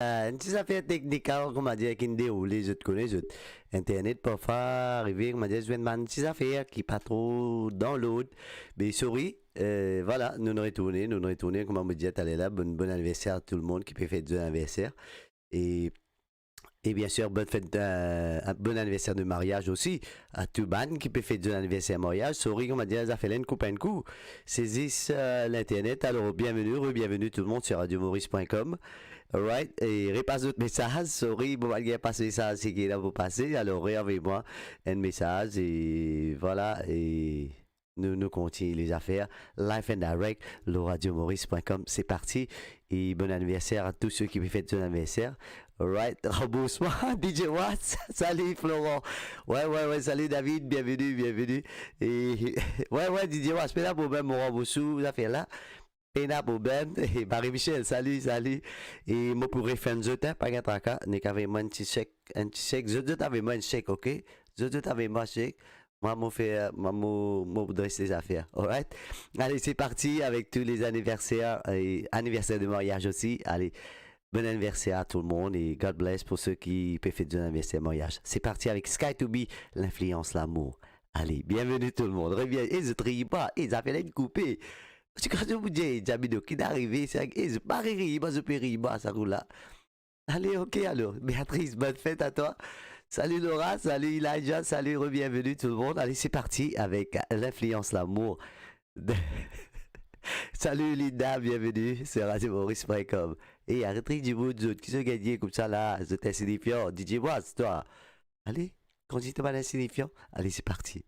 Une petite affaire technique, alors, comment dire, qui ne déroule, les autres connaissent, les autres. Internet, parfois, arriver, comment dire, je vais demander une petite affaire qui n'est pas trop dans l'autre. Mais sorry, voilà, nous nous retournons, comme on me dit tout à l'heure, bon anniversaire à tout le monde qui peut faire deux anniversaires. Et et bien sûr, bonne fête, un bon anniversaire de mariage aussi à tout ban qui peut faire de anniversaire mariage. Sorry, on m'a dit, ça fait un coup, pas un coup. Saisissent l'internet. Alors, bienvenue tout le monde sur radiomaurice.com. Alright, et repasse votre message. Sorry, bon, malgré passer ça, c'est qu'il est là pour passer. Alors, réenvoyez-moi un message et voilà. Et nous continuons les affaires. Live and direct, le radiomaurice.com. C'est parti. Et bon anniversaire à tous ceux qui peuvent faire son anniversaire. Alright, remboursement, DJ Watts, salut Florent. Ouais, salut David, bienvenue. Et ouais, DJ Watts, pas de problème, mon remboursement, vous avez là. Pas de problème. Et Marie-Michel, salut. Et moi pourrais faire un jeu, pas de tracas, n'est qu'avec moi un petit chèque. Je t'avais moi un chèque, ok? Je t'avais moi un chèque. Moi, dresser les affaires. Alright? Allez, c'est parti avec tous les anniversaires et anniversaires de mariage aussi. Allez. Bon anniversaire à tout le monde et God bless pour ceux qui peuvent faire un anniversaire mariage. C'est parti avec Sky to Be, l'influence, l'amour. Allez, bienvenue tout le monde. Reviens, et je ne pas, et ça fait une coupée. C'est quand je vous dis, Jamido, qui est arrivé, c'est que je pas rire, je peux rire, ça roule là. Allez, ok alors. Béatrice, bonne fête à toi. Salut Laura, salut Elijah, salut, bienvenue tout le monde. Allez, c'est parti avec l'influence, l'amour. Salut Linda, bienvenue sur radiomaurice.com. Et arrêtez du bout d'autres qui se gagnent comme ça là, c'est insignifiant. DJ Boss, toi. Allez, continue pas l'insignifiant. Allez, c'est parti.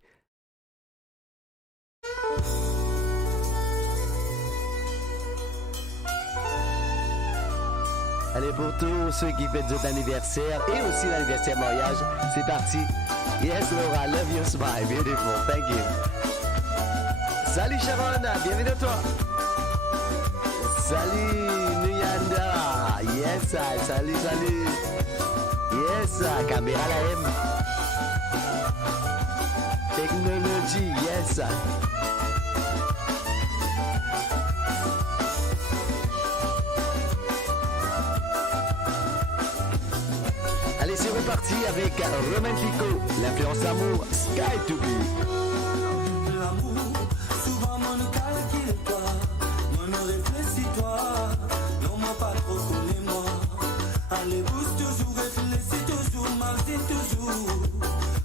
Allez, pour tous ceux qui fêtent votre anniversaire et aussi l'anniversaire mariage, c'est parti. Yes, Laura, love your smile, beautiful, thank you. Salut Sharon, bienvenue à toi. Salut Nuyanda, yes, salut. Yes, caméra la M. Technologie, yes. Allez, c'est reparti avec Romantico, l'influence d'amour, Sky to Be. Allez, bouge toujours, réfléchis toujours, marche toujours.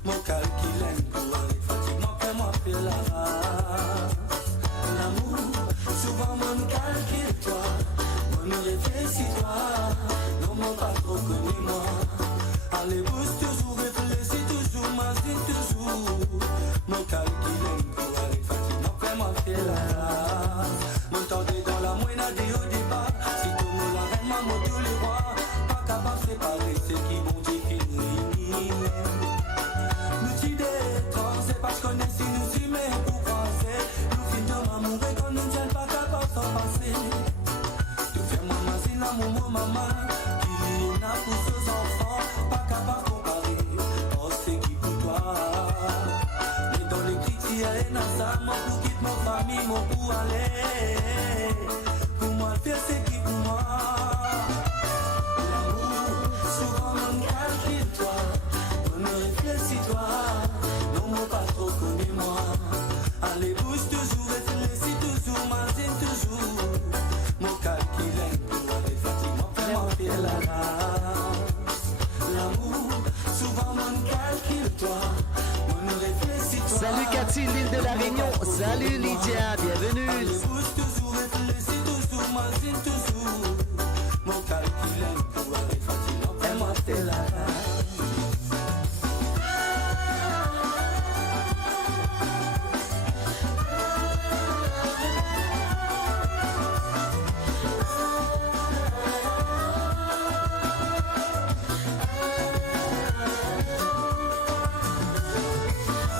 Mon calcul est pour aller fatiguement, fais-moi faire la race. L'amour, souvent mon calcul, toi. Mon réfléchis, toi. Non, mon pas trop connu, moi. Allez, bouge toujours, réfléchis toujours, marche toujours. Mon calcul est pour aller fatiguement, fais-moi faire la race. Mon temps dans la moine à dire au débat. Si tout le monde la reine, maman, tous les rois. Séparer ceux qui vont définir. Nous t'y détends, c'est parce qu'on est si nous y met pour penser. Nous finissons d'amour et qu'on ne tient pas capable de s'en passer. Tu fais maman, c'est l'amour, maman. Qui n'a pour ses enfants, pas capable de comparer. Oh, c'est qui pour toi. Mais dans les critiques, et dans ça, moi pour quitter ma famille, moi pour aller. Pour moi, faire c'est qui pour moi. Réfléchis-toi, non moi pas trop connu moi. Allez bouge toujours, réfléchis toujours, marche toujours. Mon calcul est pour aller fatiguement, fais-moi faire la race. L'amour, souvent mon calcul, toi. Mon réfléchis-toi. Salut Cathy, l'île de la Réunion. Salut Lydia, bienvenue. Allez bouge toujours, réfléchis toujours, marche toujours. Mon calcul est pour aller fatiguement, fais-moi faire la race.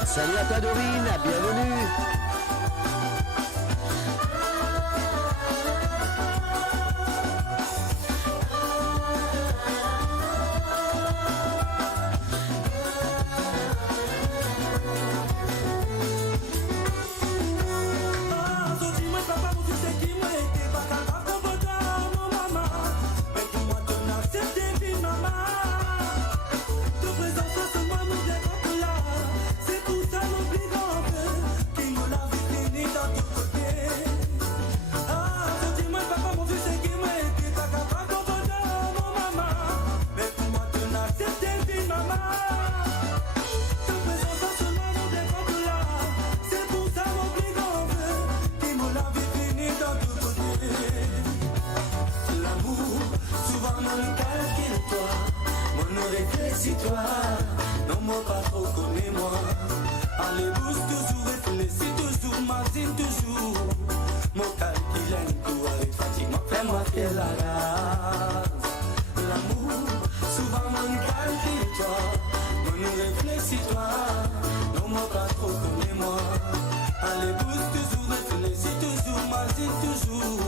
Salut à toi Dorine, bienvenue. Papa, vous savez qui m'a été pas capable de voter mon maman. Mais tout moi te n'a réfléchis-toi, non moi pas trop connais-moi. Allez bouge toujours, réfléchis toujours, m'azine toujours. Mon calcul est tout, allez fatigue-moi, fais-moi faire la race. L'amour, souvent mon calcule-toi, mon réfléchis-toi, non moi pas trop connais-moi. Allez bouge toujours, réfléchis toujours, m'azine toujours.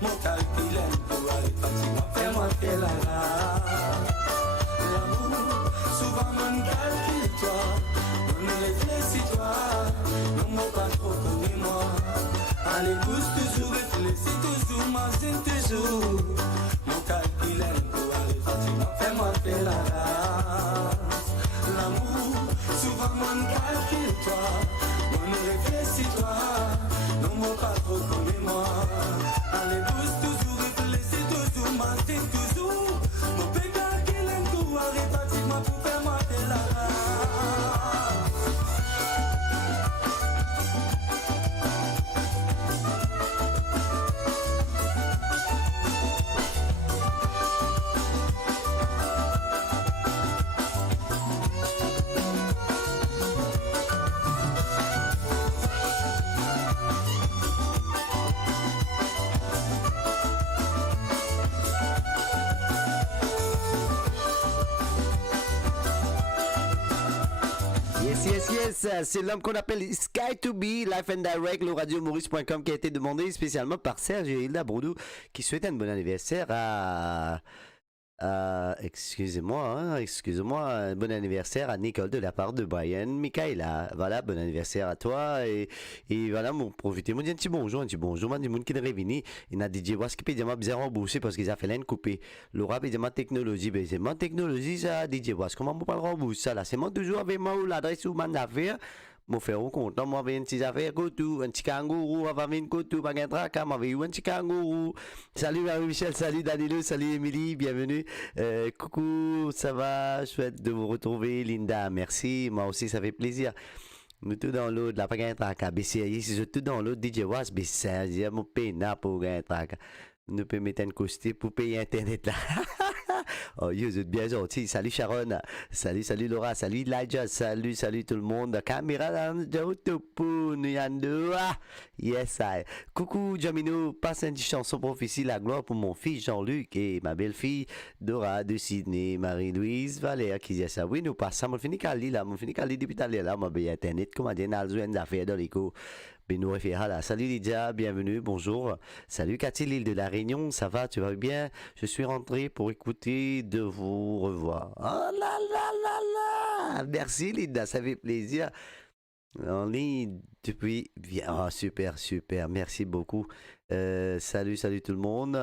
Mon calcul est tout, allez fatigue-moi, fais-moi faire la race. L'amour, souvent mon calcule-toi, mon réfléchis-toi, non moi pas trop connais-moi. Allez bouge toujours, réfléchis toujours, m'azine toujours. Mon calcul est tout, allez fatigue-moi, fais-moi faire la race. L'amour, souvent mon calcule-toi, mon réfléchis-toi, non moi pas trop connais-moi. Allez bouge toujours, réfléchis toujours, m'azine toujours. Mon calcul est tout, allez fatigue-moi pour faire-moi faire la race. Yes, c'est l'homme qu'on appelle Sky to Be, Life and Direct, le radiomaurice.com qui a été demandé spécialement par Serge et Hilda Broudou qui souhaite un bon anniversaire excusez-moi, un bon anniversaire à Nicole de la part de Brian Michaela. Voilà, bon anniversaire à toi et voilà, mon profitez, moi dis un petit bonjour, moi du monde qui est revenu, il a DJ Wass qui peut dire bien remboursé parce qu'ils a fait l'un coupé. Laura peut dire ma technologie, ben c'est ma technologie ça, DJ Wass, comment on peut le rembourser ça là, c'est moi toujours avec moi l'adresse où man affaire. Mon frère au compte, moi j'avais une petite affaire coutou, un petit kangourou, avait une coutou, pas un tracas, m'avait eu un petit kangourou. Salut Marie-Michel, salut Danilo, salut Émilie, bienvenue. Coucou, ça va, chouette de vous retrouver, Linda, merci, moi aussi ça fait plaisir. Nous tout dans l'autre, là, pas un tracas, BCI, si je tout dans l'autre, DJ Was, BCI, mon pénat pour un tracas. Nous pouvons mettre un costume pour payer Internet là. Oh, vous êtes bien gentil. Salut Sharon. Salut Laura. Salut Elijah. Salut tout le monde. Caméra dans le topo. Yes, I. Coucou Jamino. Passe une chanson prophétie, la gloire pour mon fils Jean-Luc et ma belle-fille Dora de Sydney. Marie-Louise Valère qui dit ça. Oui, nous passons. Mon fini Kali là. Mon fini Kali depuis tout à l'heure. Mon bien Internet. Comment dire, n'a besoin d'affaires dans l'écho. Benoît Ferrala. Salut Lydia, bienvenue, bonjour. Salut Cathy, l'île de la Réunion, ça va, tu vas bien? Je suis rentré pour écouter de vous revoir. Oh là là là là! Merci Lydia, ça fait plaisir. En ligne depuis... Oh, super, merci beaucoup. Salut tout le monde.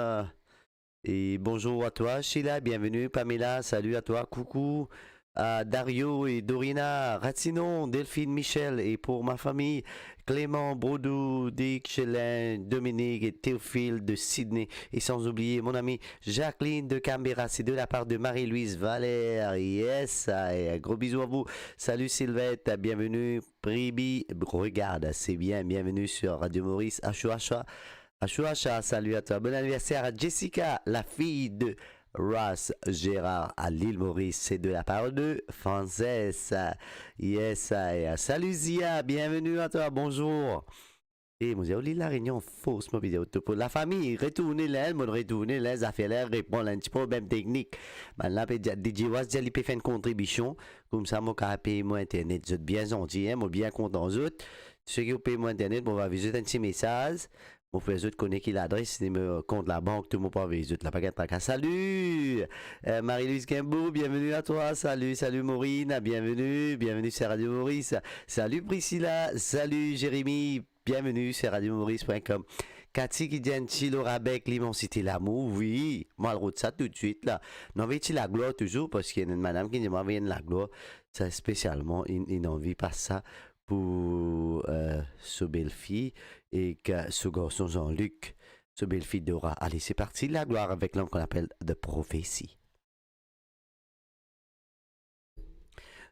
Et bonjour à toi Sheila, bienvenue Pamela, salut à toi, coucou. À Dario et Dorina, Ratinon, Delphine, Michel et pour ma famille, Clément, Brodou, Dick, Chelin, Dominique et Théophile de Sydney et sans oublier mon ami Jacqueline de Canberra, c'est de la part de Marie-Louise Valère, yes, gros bisous à vous, salut Sylvette, bienvenue, Pribi, regarde, c'est bien, bienvenue sur Radio Maurice, Achouacha, salut à toi, bon anniversaire à Jessica, la fille de Ross Gérard à l'île Maurice, c'est de la part de Frances. Yes, salut Zia, bienvenue à toi, bonjour. Et moi, j'ai la réunion fausse, ma vidéo. Pour la famille, retournez là, les affaires, répondre à un petit problème technique. Là, DJ Was, j'ai fait une contribution. Comme ça, moi, quand paye mon Internet, vous êtes bien gentil, moi, bien content aux autres. Ceux qui ont payé mon Internet, on va visiter un petit message. Mon frère, je connais qui l'adresse, c'est me compte la banque, tout le monde peut visiter la paquette tracas. Salut Marie-Louise Gimbo, bienvenue à toi. Salut Maureen, bienvenue sur Radio Maurice. Salut Priscilla, salut Jérémy, bienvenue sur radiomaurice.com. Cathy qui dit un petit Laura Beck, l'immensité, l'amour, oui. Moi, je ça tout de suite là. Non, mais tu la gloire toujours parce qu'il y a une madame qui dit moi, viens la gloire. Ça, spécialement, il n'en vit pas ça pour ce belle-fille et que ce garçon Jean-Luc, ce belle-fille Dora. Allez, c'est parti, la gloire avec l'homme qu'on appelle The Prophecy.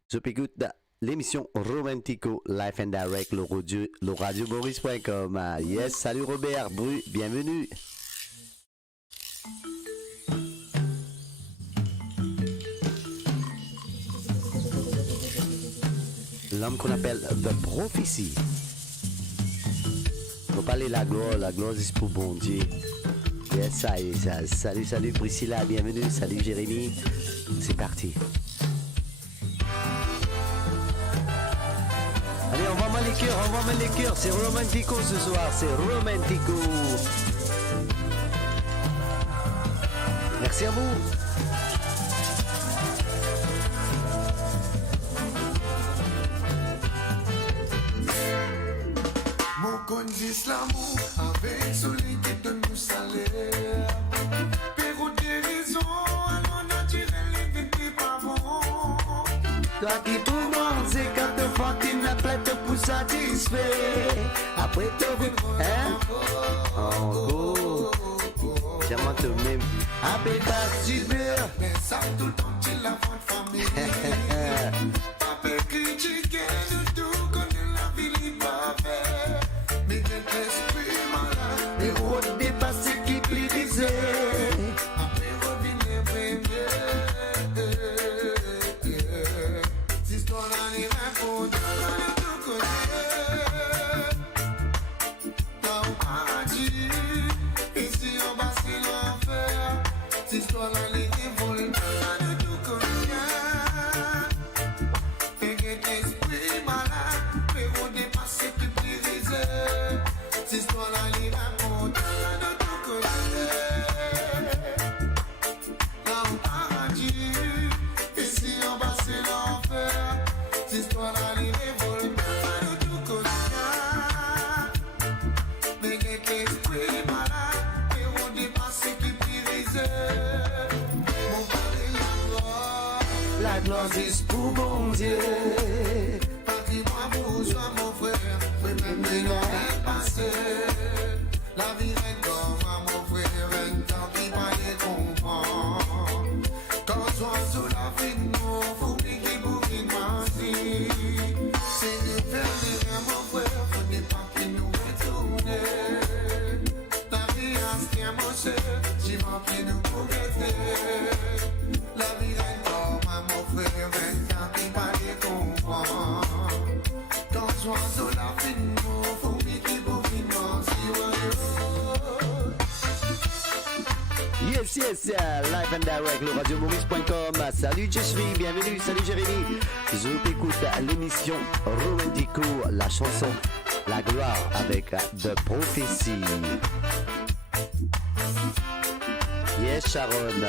Je écoute l'émission Romantico Life and Direct, le radiomaurice.com. Yes, salut Robert, bienvenue. l'homme qu'on appelle The Prophecy. Faut parler de la gloire c'est pour bon Dieu. Yes, ça y est, ça. Salut Priscilla, bienvenue, salut Jérémy. C'est parti. Allez, on va mettre les cœurs, c'est Romantico ce soir, c'est Romantico. Merci à vous. Mon conduis l'amour avec solitude de nous salaire. Pérou dérision, allons naturel et vite pas bon. Toi qui pour manger quand te fantine la plainte pour satisfaire. Après tout, hein? Encore. J'aime tout même. Après pas du beurre. Mais ça tout le temps qu'il a votre famille. Papa critiquer de tout connaît la vie il pas faire. Mais quel esprit malade. Les routes dépassées qui plirisaient. Après revenir premier. Si histoire là n'est rien pour tout connaît. Là au paradis. Ici en bas c'est l'enfer. Si histoire là n'est rien pour le tout connaît. Et quel esprit malade. Mais on dépasse qui plirisaient. Si histoire là n'est rien pour tout connaît. Là au paradis, ici en bas c'est l'enfer. Cette histoire-là les révolte, de tout connaît. Mais quelques esprits malades, et on dépasse qui pirisait. Mon père est la gloire. La gloire c'est pour bon Dieu. Patrimoine bourgeois, mon frère, oui, même les noms est passé. La vie est comme à mon frère, un temps qui va les comprendre. Quand soit sous la vie de mon fourmi qui bouille de mentir. C'est de faire les rien, mon frère, ce n'est pas qui nous retourner. La vie a ce bien, mon cher, j'y vais qui nous progresser. La vie est comme à mon frère, un temps qui va les comprendre. Quand soit sous la vie de mon fourmi qui bouille de mentir. Yes, live and direct, le radiomaurice.com. Salut Jeshri, bienvenue, salut Jérémy. Je t'écoute l'émission Romantico, la chanson La gloire avec The Prophecy. Yes, Sharon.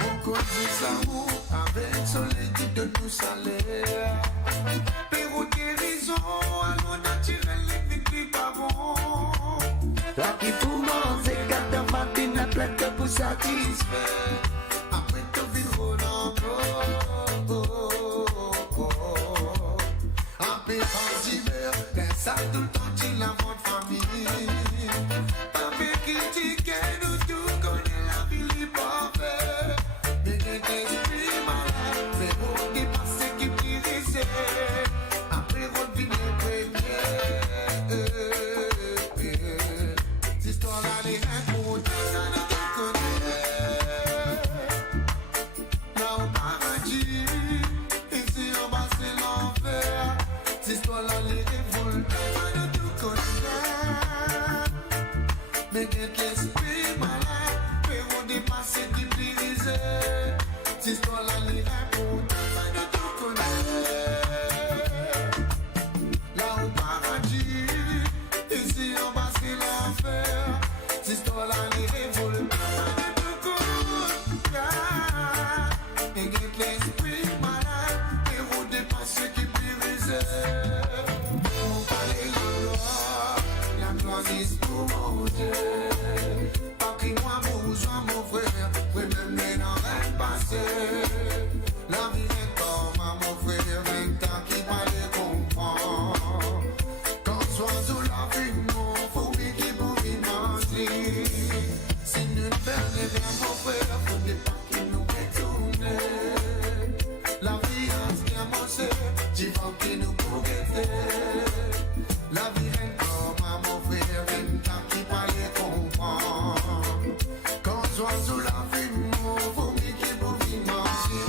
Mon conduis l'amour avec solitude de nous salaire. Pérou guérison, allons naturel et vite pas bon. Toi qui pour manger quand t'en matin la plainte pour satisfaire. Après tout vivre encore. Un peu en hiver, mais ça tout le temps qu'il a votre famille. Un peu critiqué, nous tout connaît la vie il pas fait. Mais des esprits malades, mais pour dépasser qui pirisait. Après revenir premier. Cette histoire-là n'est rien pour ça ne tout connaît. Là au paradis, ici en bas c'est l'enfer. Cette histoire-là les révolte, ça ne tout connaît. Mais quelques esprits malades, mais on dépasse qui pirisait. Cette histoire-là les révolte, ça ne tout connaît. Là au paradis, ici en bas c'est l'enfer. Cette histoire-là les révolte, ça ne tout connaît. Et quelques esprits malades, mais on dépasse qui pirisait. On parlait la gloire c'est pour mon Dieu. Patrimoine bourgeois, mon frère, oui, même les noms restent passés. La vie est comme à mon frère, un temps qui va les comprendre. Quand soit sous la vie, mon fourmi qui bouille mentir. Si nous ne perdons rien, mon frère, faut pas qu'il nous retourne. La vie a ce bien, mon cher, j'y vais qui nous progresser. La vie est comme à mon frère, un temps qui va les comprendre. Quand soit sous la vie, mon fourmi qui bouille mentir.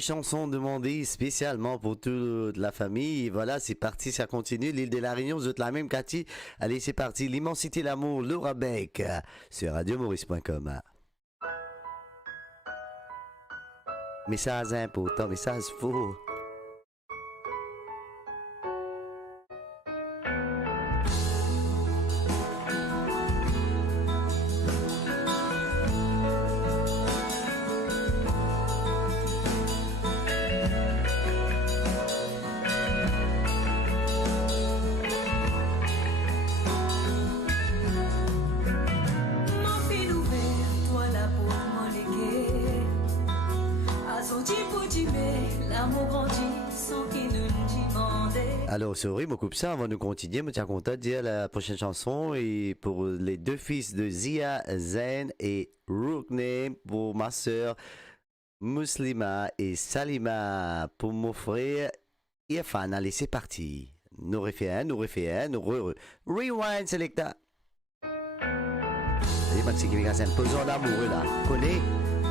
Petite chanson demandée spécialement pour toute la famille. Et voilà, c'est parti, ça continue. L'île de la Réunion, vous êtes la même, Cathy. Allez, c'est parti. L'immensité, l'amour, Laura Beck sur radiomaurice.com. Message important, message faux. Alors, sorry, mon coupe ça, on va nous continuer. Je suis content de dire la prochaine chanson. Et pour les deux fils de Zia, Zain et Rukne, pour ma soeur Muslima et Salima, pour mon frère Irfan. Allez, c'est parti. Nous refait un, rewind, selecta. Allez, Maxi, qui vient un pesant d'amoureux là. Connais,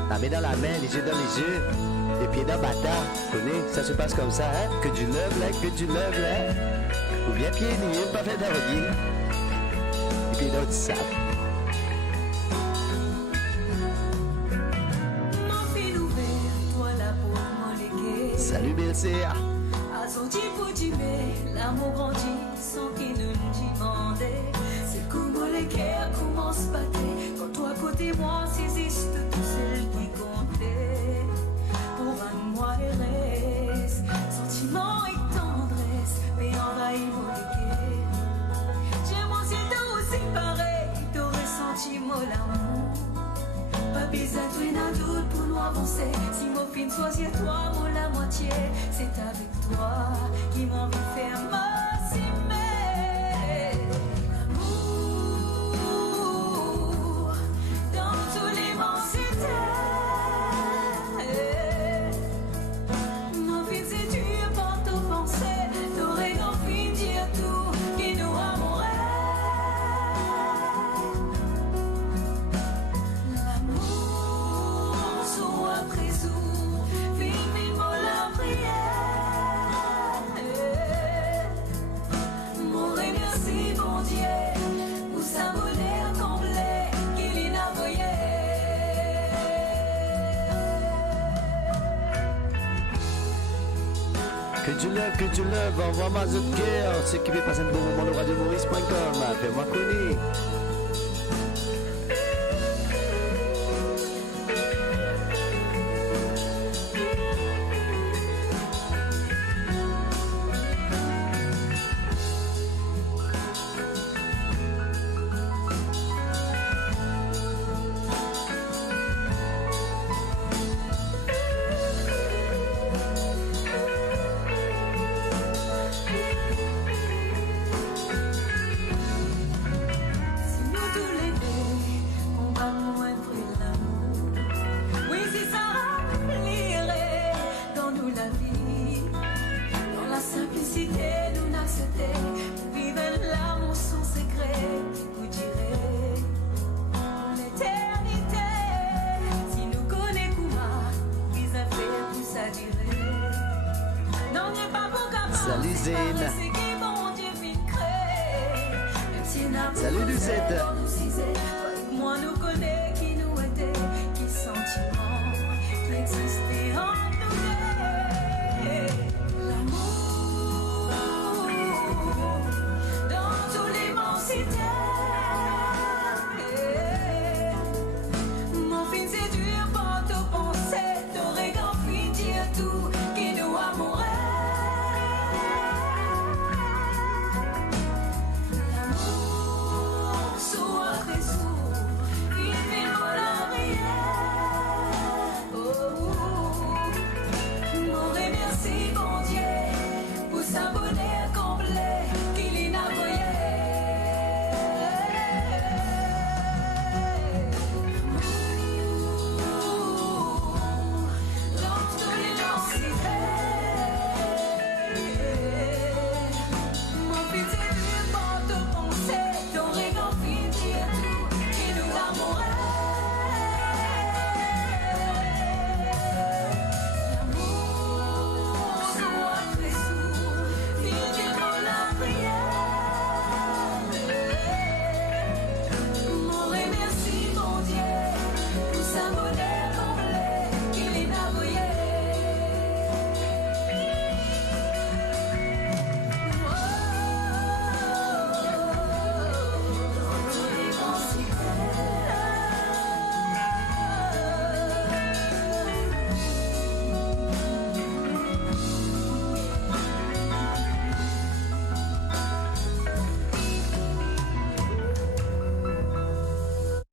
la main dans la main, les yeux dans les yeux. Les pieds dans bâtard, connais, ça se passe comme ça, hein? Que du love là, que du love là. Ou bien pieds nus, pas fait d'arrodier. Et puis dans du sable. Salut Belser. L'amour grandit sans qu'il ne nous demande. C'est comment les guerres commencent à battre. Quand toi à côté moi saisiste tout celle qui comptait. Pour un mois et reste, sentiment et tendresse, mais envahit mon équerre. J'ai mon ciel aussi pareil, t'aurais senti mon l'amour. Pas besoin de toi n'a doute pour nous avancer. Si mon film choisit toi, mon la moitié, c'est avec toi qui m'en veut faire m'assumer. L'amour dans tous les immensité. Mon film c'est dur pour te penser. T'aurais envie de dire tout qui nous amourait. L'amour soit trésor, vivez-moi la prière. Mon remercie, bon Dieu, pour sa monnaie comblée qu'il n'a voyé. Que tu lèves, envoie-moi votre cœur. Ceux qui veulent passer un bon moment, le radiomaurice.com. Fais-moi connaître. Si nous tous les deux, on va moins brûler l'amour. Oui, si ça lirait dans nous la vie, dans la simplicité, nous n'accepter, vivre l'amour sans secret, vous direz, l'éternité. Si nous connaissons comment, puis à faire tout ça dirait. Non, n'est pas pour qu'à Salut, Zine. c'est qui bon Dieu vite crée. Même si n'a pas Salut, Lucette. toi et moi nous connaît qui nous était, qui sentiment qui existait en nous deux. L'amour dans tous les immensité. Mon film c'est dur pour te penser, t'aurais envie de dire tout qui nous amourait. L'amour soit trésor, vivez-moi la prière. Oh, mon remercie, bon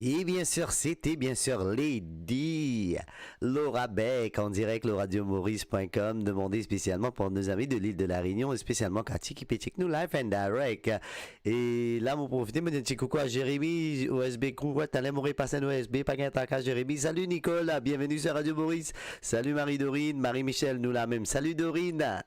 Et bien sûr, c'était bien sûr Lady Laura Beck en direct le radiomaurice.com, demandé spécialement pour nos amis de l'île de la Réunion et spécialement Cathy qui pétique nous live and direct. Et là, vous profitez, me dire un petit coucou à Jérémy, OSB Crew, t'allais mourir passer un OSB, pas qu'un tac à Jérémy. Salut Nicole, bienvenue sur Radio Maurice. Salut Marie-Dorine, Marie-Michel, nous la même. Salut Dorine.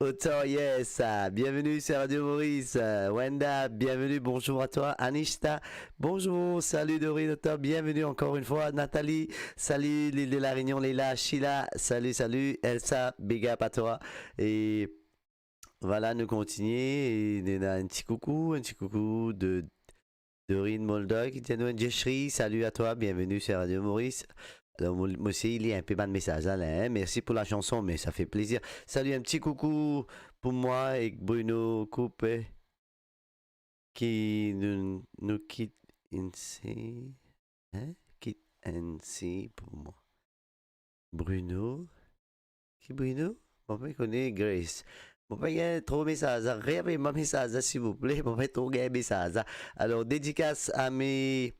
Autant, yes, bienvenue sur Radio Maurice. Wenda, bienvenue, bonjour à toi. Anishta, bonjour, salut Dorine, Autant, bienvenue encore une fois. Nathalie, salut l'île de la Réunion, Léla, Sheila, salut, Elsa, big up à toi. Et voilà, nous continuons. Et on a un petit coucou de Dorine Moldog qui tient nous un Jeshri, salut à toi, bienvenue sur Radio Maurice. Alors, moi aussi, il y a un peu de message là, hein? Merci pour la chanson, mais ça fait plaisir. Salut, un petit coucou pour moi et Bruno Coupé qui nous quitte ainsi. Hein? Quitte ainsi pour moi. Bruno? Qui Bruno? Mon père connaît Grace. Mon père, il y a trop de messages. Réveillez mon message, s'il vous plaît. Mon père, trop de messages. Alors, dédicace à mes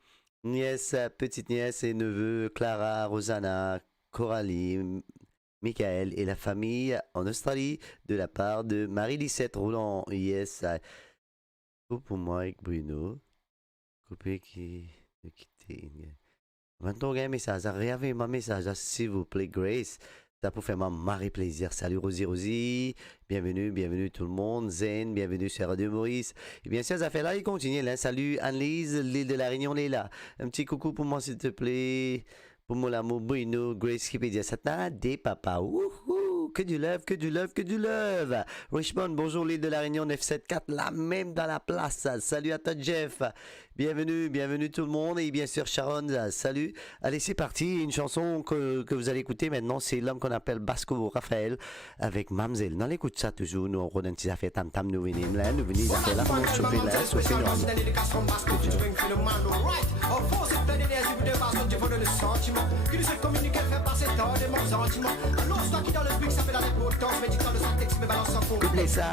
nièces, petites nièces et neveux, Clara, Rosanna, Coralie, Michael et la famille en Australie de la part de Marie-Lysette Roland. Yes, pour moi avec Bruno. Coupé qui nous quitté. Maintenant, il y a un message. Réveillez mon message, s'il vous plaît, Grace. Ça pour faire marrer plaisir. Salut Rosie. Bienvenue tout le monde. Zen, bienvenue sur Radio Maurice. Et bien sûr, ça fait là, il continue. Là. Salut Anne-Lise, l'île de la Réunion, est là. Un petit coucou pour moi, s'il te plaît. Pour mon amour Bruno, Grace qui peut dire ça. Des papas. Wouhou! Que du love. Richmond, bonjour l'île de la Réunion 974, là même dans la place. Salut à toi Jeff. Bienvenue tout le monde. Et bien sûr Sharon, salut. Allez, c'est parti. Une chanson que vous allez écouter maintenant, c'est l'homme qu'on appelle Basco Raphaël avec Mamzelle. On l'écoute ça toujours. Nous, on a un petit affaire tam-tam. Nous venons là. Ça là pour nous choper là. Coupe ça.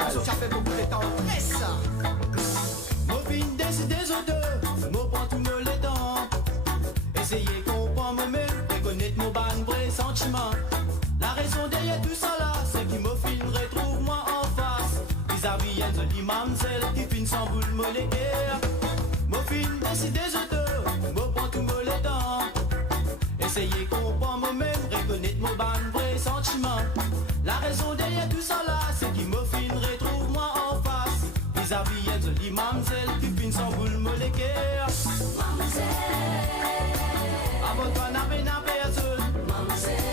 Mofine des odeurs, mo prend tout me les dents. Essayez comprendre me reconnaître mon ban vrai sentiment. La raison derrière tout ça là, c'est qui Mofine retrouve moi en face. Vis-à-vis elle jolie mamzelle qui finit sans boule me les guerre. Mofine des odeurs, mo prend tout me les dents. Essayez comprendre me reconnaître mon ban vrai sentiment. La raison derrière tout ça là, c'est qui Mofine retrouve moi en face. Vis-à-vis elle jolie mamzelle qui finit sans boule me les guerre. Mamzelle, avant toi n'a personne. Mamzelle,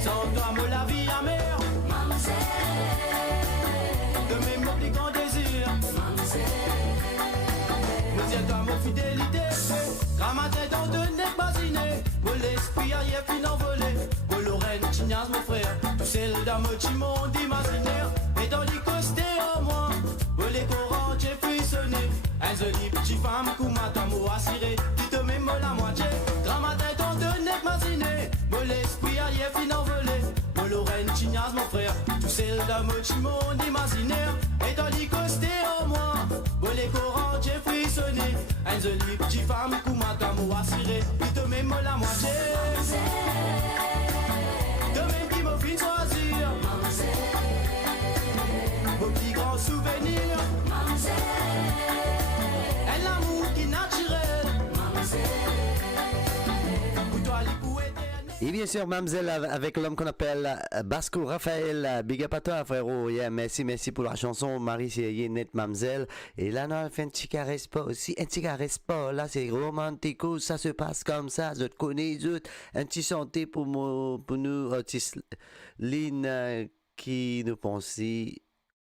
sans toi me la vie amère. Mamzelle, de mes mots plus grand désir. Mamzelle, me tiens-toi mon fidélité. Ramatin dans de n'est pas inné. Mon l'esprit a yé fin envolé. Mon Lorraine, Chignas mon frère. Tout celle d'âme qui m'ont imaginaire. Et dans les costés en moi. Mon les corans j'ai frissonné. Un joli petit femme qui m'a d'amour assuré. Qui te met la moitié. Ramatin dans de n'est pas inné. Mon l'esprit a yé fin envolé. Mon Lorraine, Chignas mon frère. Tout celle d'âme qui m'ont imaginaire. Et dans les costés en moi. Mon les corans j'ai frissonné. Un joli petit femme qui m'a d'amour assuré. Qui te met la moitié. De même qui me fit choisir. Vos petits grands souvenirs. Un amour qui est naturel. Pour toi, l'époux éternel. Et bien sûr, Mamzelle avec l'homme qu'on appelle Basco Raphaël. Big up à toi, frérot. Yeah, merci pour la chanson. Marie, c'est net Mamzelle. Et là, on fait un petit caresse pas aussi. Un petit caresse pas. Là, c'est romantico. Ça se passe comme ça. Je te connais, un petit santé pour nous, artistes. Lynn, qui nous pensait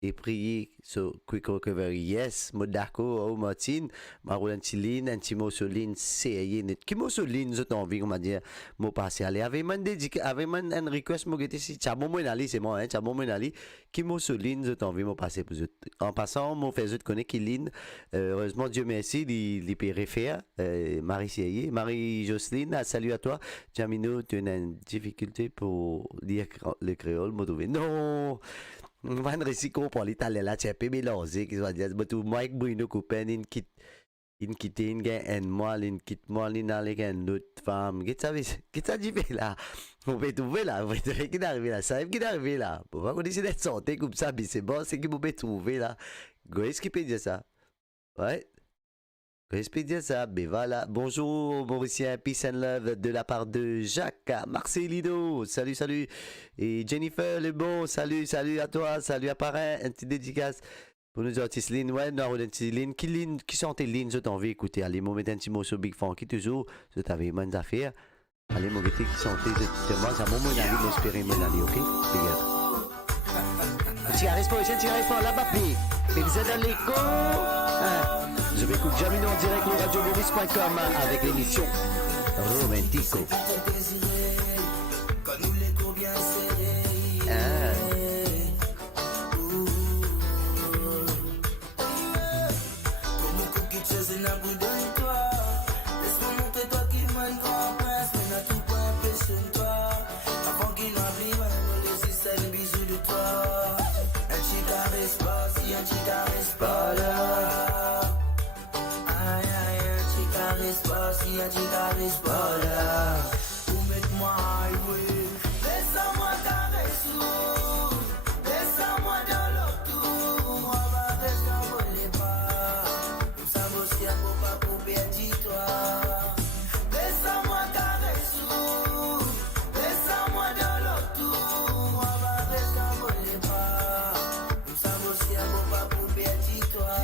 et prier sur Quick Recovery. Yes, moi d'accord, Martine. Ma roule un petit ligne, un petit mot sur ligne, c'est net. Qui mot sur ligne, j'ai envie, on va dire, mot passé. Allez, avec man dédicace, avec man un request, moi, que si, t'as bon, c'est moi, hein, t'as bon, qui mot sur ligne, j'ai envie, moi, passer pour eux. En passant, moi, fait, je connais qui ligne. Heureusement, Dieu merci, il peut refaire. Marie Siaye, Marie-Jocelyne, salut à toi. Jamino, tu as une difficulté pour lire le créole, moi, non! Van récit comprend l'italien là, tu as peu mélangé, qui va dire, moi avec Bruno Coupin, qui Il quitte une gagne moi, il quitte moi, il n'a les l'autre femme. Qu'est-ce que ça dit là? On peut trouver là, on peut trouver qui est arrivé là, ça qui est arrivé là. Pour pas qu'on essaie d'être santé comme ça, mais c'est bon, c'est qui vous peut trouver là. Qu'est-ce qui peut dire ça? Ouais. Qu'est-ce qui peut dire ça? Ben voilà. Bonjour Mauricien, peace and love de la part de Jacques, Marcelino. Salut, salut. Et Jennifer, le bon, salut, salut à toi, salut à Parrain, un petit dédicace. Pour nous artistes, Lynn, ouais, non, un petit Lynn, qui sont tes Lynn, je t'en vais écouter. Allez, mon mettre un petit mot sur Big Funky, toujours, je t'avais bonnes affaires. Allez, mon gars, qui sont tes, moi, ça m'a mon avis d'espérer mon avis, ok? Regarde. Un petit arrêt, un petit arrêt, là, papi. Et vous êtes dans l'écho. Je vais écouter Jamino en direct, le radioboris.com, avec l'émission Romantico. Quand nous les cours bien serrés. Donne-toi, laisse-moi montrer toi qui m'as une grand prince, mais n'a tout pas impressionne-toi. Avant qu'il n'oublie, nous laisser un bisou de toi. Un petit caresse pas, si un petit caresse pas là. Aïe aïe, un petit caresse pas, si un petit caresse pas là. Ou mette-moi highway, laisse-moi caresse tout, laisse-moi dans l'auto, on va rester en les pas. Laisse-moi caresser, laisse-moi dans l'auto, on va rester en les pas. Nous sommes aussi un beau pas pour perdre toi.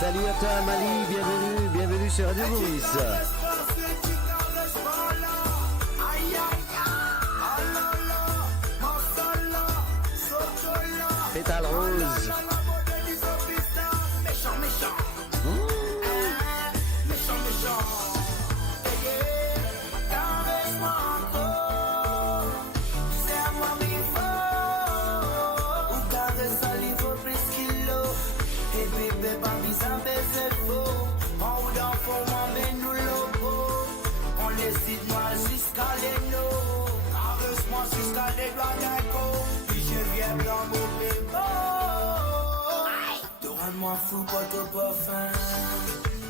Salut à toi Mali, bienvenue sur Radio Maurice. Pétale rose. Moi fou pas trop pas fin.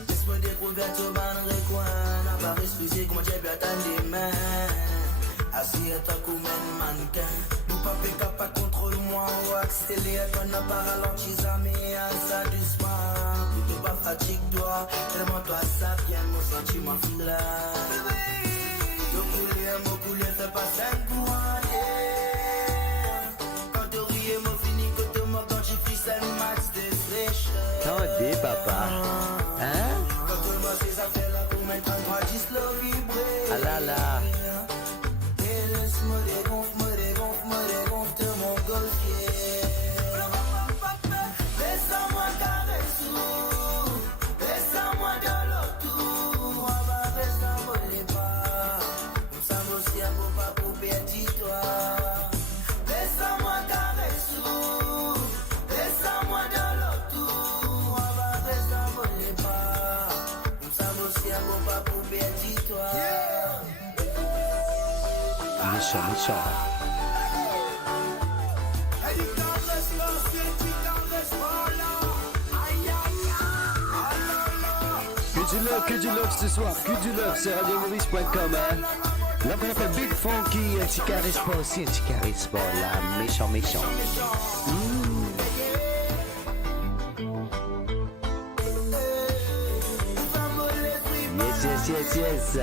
Laisse-moi découvrir tout ban recoin. N'a pas respecté comment j'ai bien attendu des mains. Assis à toi comme un mannequin. Nous pas pick up pas contrôle-moi ou accélère. Qu'on n'a pas ralenti jamais à ça doucement. Plutôt pas fatigue-toi. Tellement toi ça vient mon sentiment fila. Mon coulé fait pas 5 coups. Quand tu ris mon fini quand tu m'as quand j'ai pris ça max de flèche. Attendez, papa. Hein? Quand tu vois ces affaires-là pour mettre un droit, juste le vibrer. Ah là là. Et laisse-moi dégonfle de mon golfier. Laisse-moi caresser, laisse-moi dans l'auto, on va rester en les pas. Nous sommes aussi un beau pas pour perdre toi. Laisse-moi caresser, laisse-moi dans l'auto, on va rester en les pas. Nous sommes aussi un beau pas pour perdre toi. Méchant. Que du love ce soir, que du love, c'est radiomaurice.com. Là qu'on appelle Big Funky, un petit caresse pas aussi, un petit caresse pas là, méchant. Yes.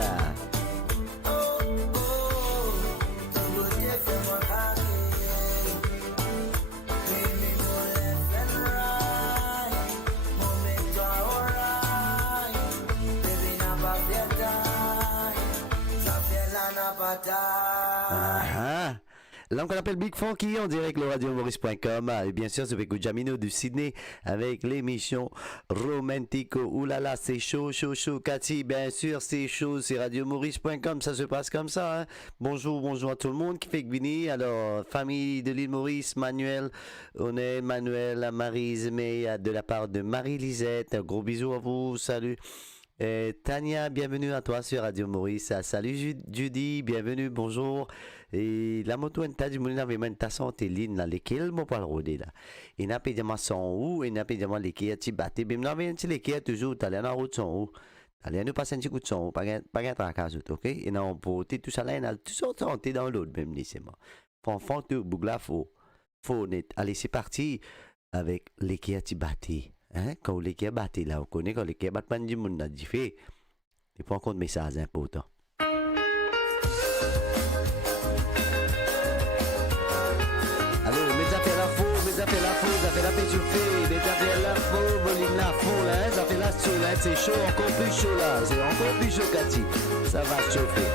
Là, qu'on appelle Big Funky, on dirait que le radiomaurice.com. Et bien sûr, c'est Péco Jamino du Sydney avec l'émission Romantico. Oulala, c'est chaud. Cathy, bien sûr, c'est chaud. C'est radiomaurice.com. Ça se passe comme ça. Hein? Bonjour à tout le monde qui fait que venir. Alors, famille de l'île Maurice, Manuel, on est Manuel, Marie-Ismée, de la part de Marie-Lisette. Un gros bisou à vous. Salut. Tania, bienvenue à toi sur Radio Maurice. Salut Judy, bienvenue, bonjour. Et la moto en tas du monde avait même ta santé ligne là, lesquels m'ont pas le rodé là. Il n'a pas de ma son où, il n'a pas de ma lesquels tu batte. Bim là, mais tu lesquels toujours, t'as l'air en route son où. T'as l'air nous passer un petit coup de son, pas de tracas, ok? Et non, pour tout ça là, il a tout santé dans l'autre même, c'est moi. Enfant, tout, bougla, faut net. Allez, c'est parti avec lesquels tu batte. Hein? Quand les qui battent là, on connaît quand les qui battent pas du monde a dit fait. Il prend compte message important. Alors, mes affaires la faux, mes affaires la faux, ça fait la paix chauffée, mes affaires la faux, volume la faux là, hein? Ça fait la chaud là, c'est chaud, encore plus chaud là, c'est encore plus chaud Cathy. Ça va chauffer.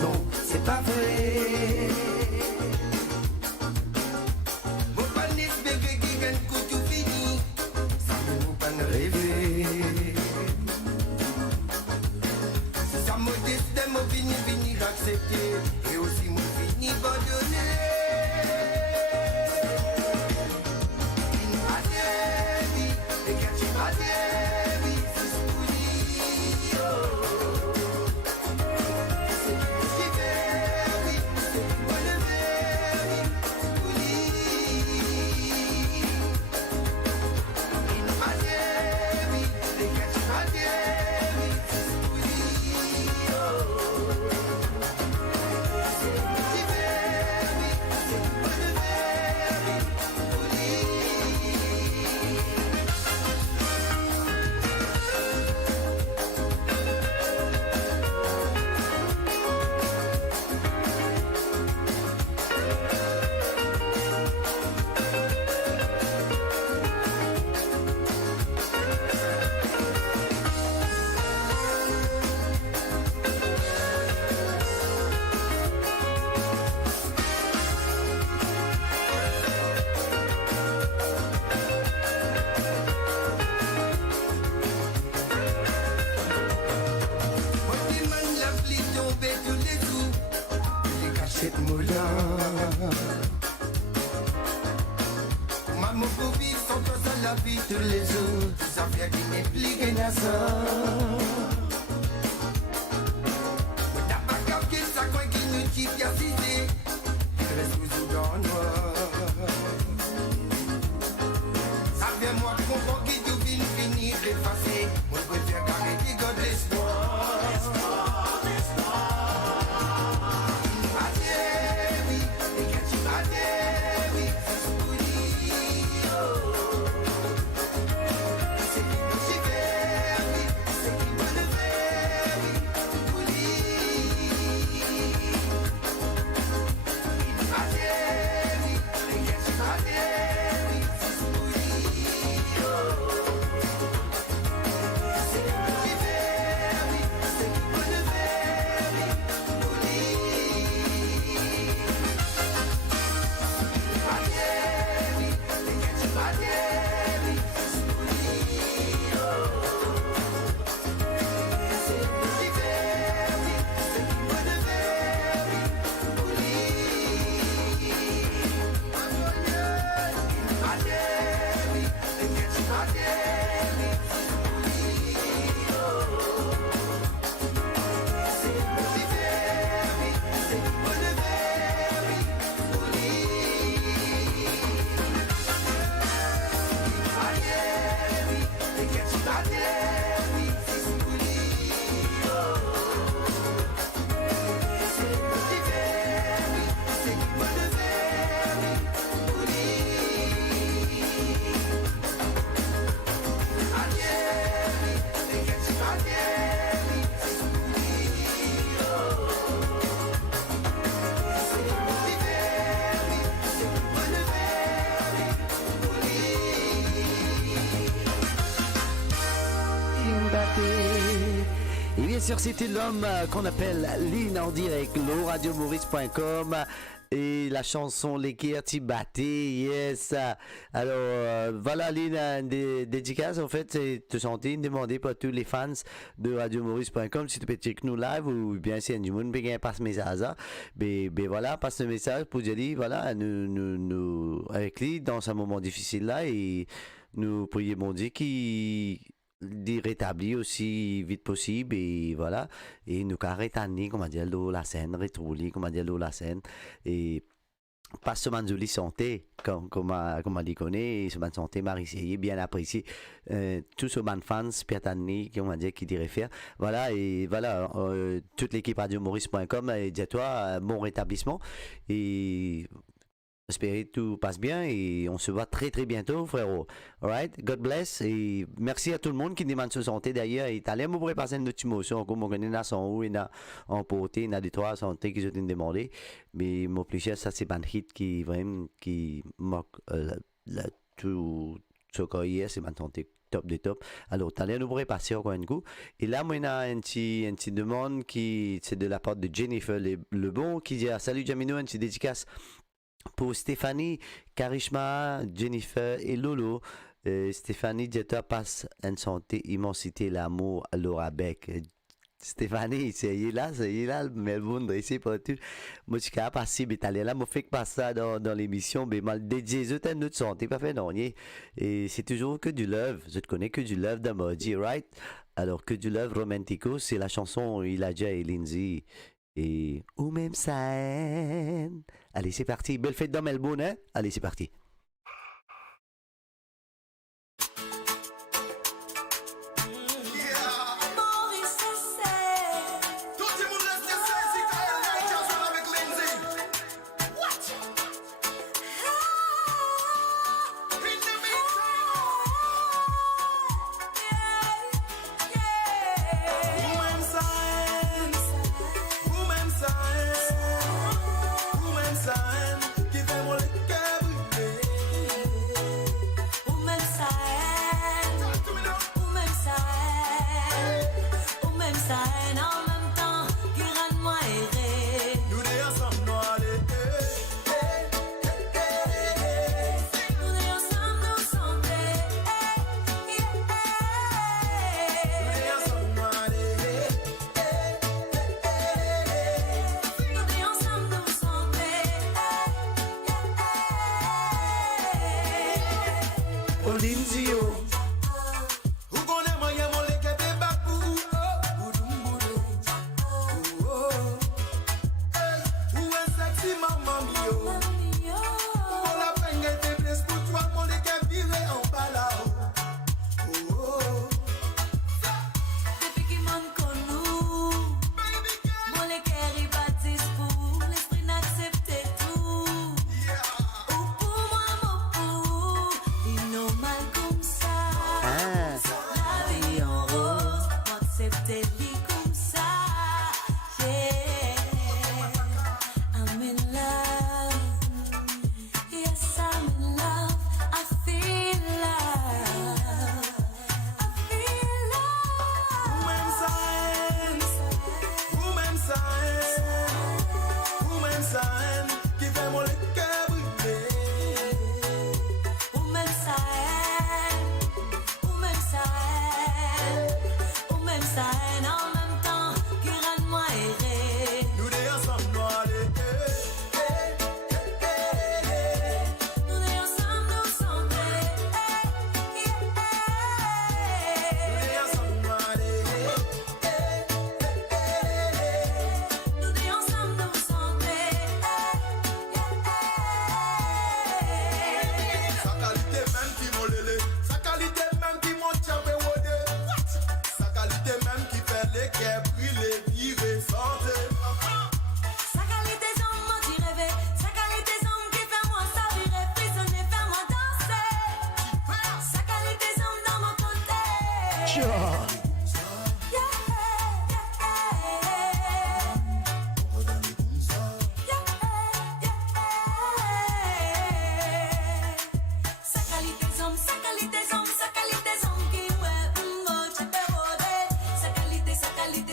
Non, c'est pas vrai. Mon panis bébé qui gagne tout fini. Ça ne vous pas rêver. Si ça me décide, mon fini accepter. Et aussi mon fini abandonner. Maman pour vivre sans toi ça la vie tous les jours. Ça fait qu'il m'implique dans ça. T'as pas capté ça quoi qui nous tire qui a cité. Il reste toujours dans le noir. Ça fait moi comprendre qu'il tout finir effacé. Moi je préfère garder qui garde l'espoir. C'est qui sûr, c'était l'homme qu'on appelle Lynn en direct, radiomaurice.com. Et la chanson Les Kerti Batté, yes. Alors, voilà, Lynn, des dédicaces, en fait, c'est te sentir demandé par tous les fans de radiomaurice.com si tu peux checker nous live ou bien si un monde peut passe message. Ben voilà, passe le message pour dire, voilà, nous, avec lui, dans ce moment difficile là, et nous prions mon Dieu qui de rétablir aussi vite possible et voilà et nous arrêter comment dire la scène retrouver comment dire la scène et pas seulement de la santé comme on dit connaît seulement santé Marie bien apprécié tous ce band fans Piatani qui on va dire qui dirait faire voilà et voilà toute l'équipe radiomaurice.com et dis-toi bon rétablissement et j'espère que tout passe bien et on se voit très très bientôt, frérot. Alright, God bless et merci à tout le monde qui demande sa santé d'ailleurs. Et t'allais me pourrais passer une autre émotion comme on connaît dans son haut, il a emporté, il a des trois santé qui ont été demandé. Mais mon plus cher, ça c'est un hit qui vraiment qui moque tout ce qu'on y est, c'est ma santé top de top. Alors t'allais nous pourrais passer encore un coup. Et là, moi, il y a une petite demande qui c'est de la part de Jennifer Lebon qui dit salut Jamino, une petite dédicace pour Stéphanie, Karishma, Jennifer et Lolo. Stéphanie, Dieu passe une santé, immensité, l'amour, Laura Beck. Stéphanie, c'est là, Melbourne, ici, pas tout. Moi, je suis capable de passer, mais t'allais là, moi, fait que passer ça dans l'émission, mais mal dédié, je t'ai notre santé, pas fait, non, et c'est toujours que du love. Je te connais que du love d'Amoji, right? Alors, que du love romantico, c'est la chanson Elijah et Lindsay. Et ou même ça. Allez, c'est parti. Belle fête dans Melbourne, hein? Allez, c'est parti.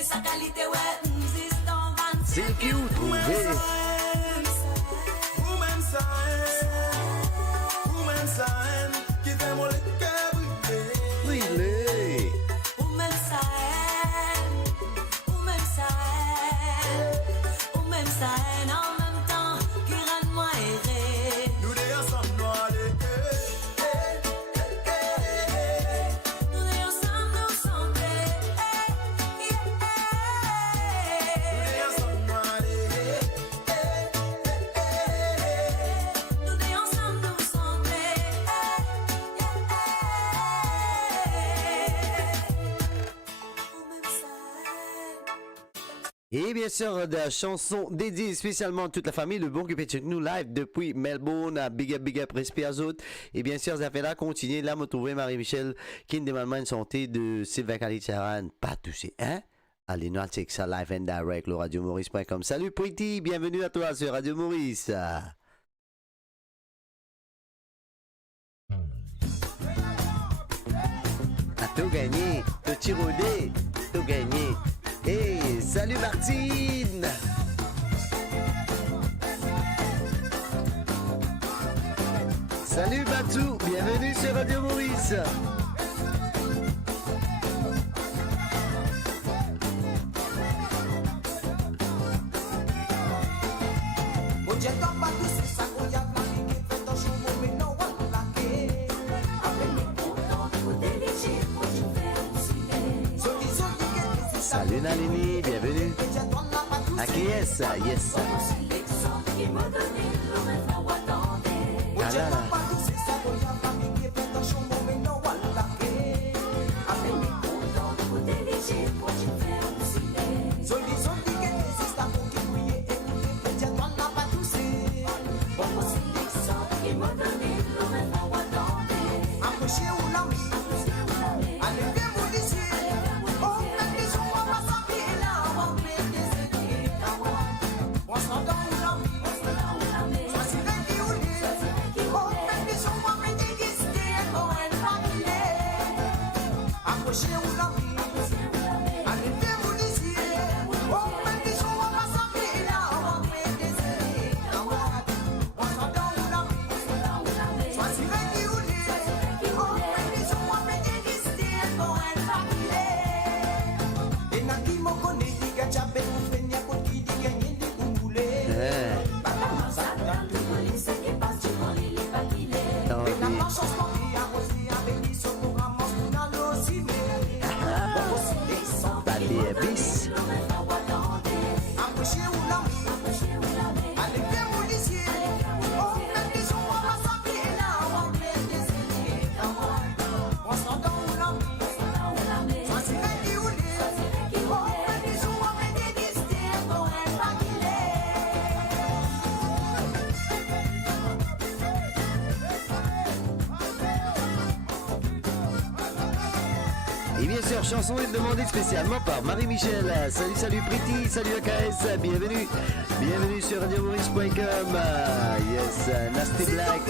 Sa C'est qui vous trouvez? Woman sign, qui fait mon le cœur brûlé. Oui, les. Woman sign, en même temps qui rend moi erré. Nous les ensemble noirs Nous les ensemble nous santé. Nous les ensemble noirs Nous les ensemble nous santé. Woman sign. Et bien sûr, de chansons dédiées spécialement à toute la famille, le bon qui peut nous live depuis Melbourne, à Big Up, respect à autres. Et bien sûr, ça fait là continuer. Là, me trouver Marie-Michel, qui demande une santé de Sylvain Calicharan, pas touché, hein? Allez, nous, check ça live and direct, le radiomaurice.com. Salut, Pretty, bienvenue à toi sur Radio Maurice. Ah, tout gagné, tout tirodé, tout gagné. Hey, salut Martine! Salut Batou, bienvenue sur Radio Maurice. Salut Nalini, bienvenue. Yes. Ah là là. Et bien sûr, chanson est demandée spécialement par Marie-Michel. Salut Pretty, salut AKS, bienvenue. Bienvenue sur radiomaurice.com. Yes, Nasty Black.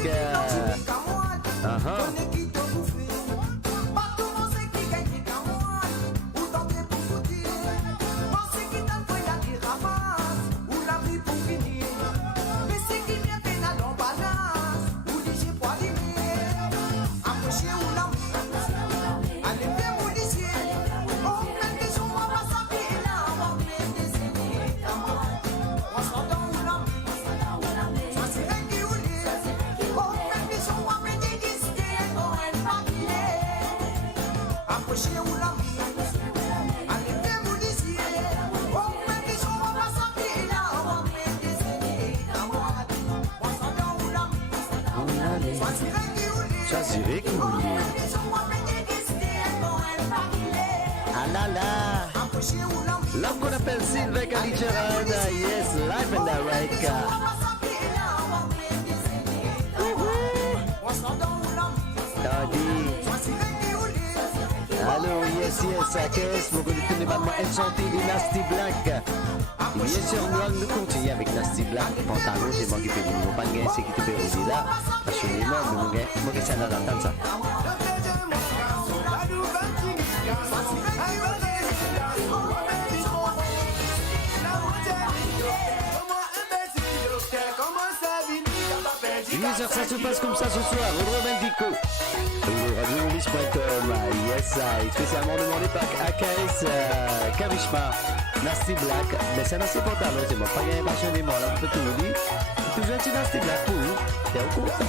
L'homme qu'on appelle Sylvain Calicharan, yes, live and direct. Allô, yes, AKS, vous connaissez les mamans enchantés de Nasty Black. Et bien sûr, nous continuons avec Nasty Black. Pantalon, j'ai manqué de nous, pas de gain, c'est qui te fait aussi là. Passionnément, moi, que ça n'a pas ça. 20h, ça se passe comme ça ce soir. Audrey Bendico. RadioMaurice.com. Yes, spécialement demandé par AKS Kavishma. Nasty Black. Mais c'est Nasty Pantalon, c'est moi. Pas gagné passionnément là, on peut tout vous dire. C'est toujours un petit Nasty Black pour vous. T'es au courant?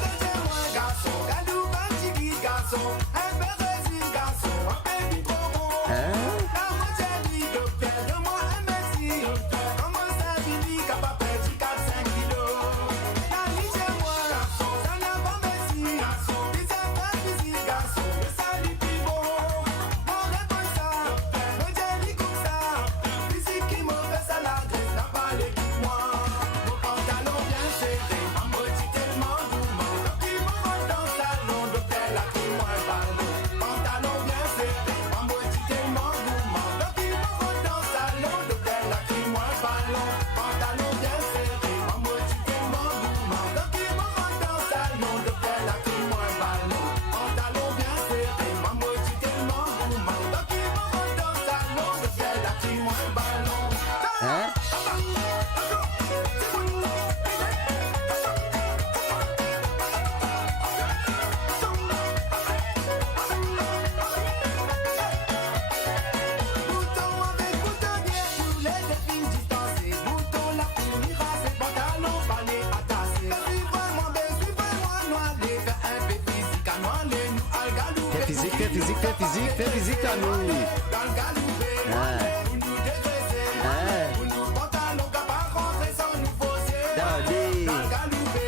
Fais physique à nous.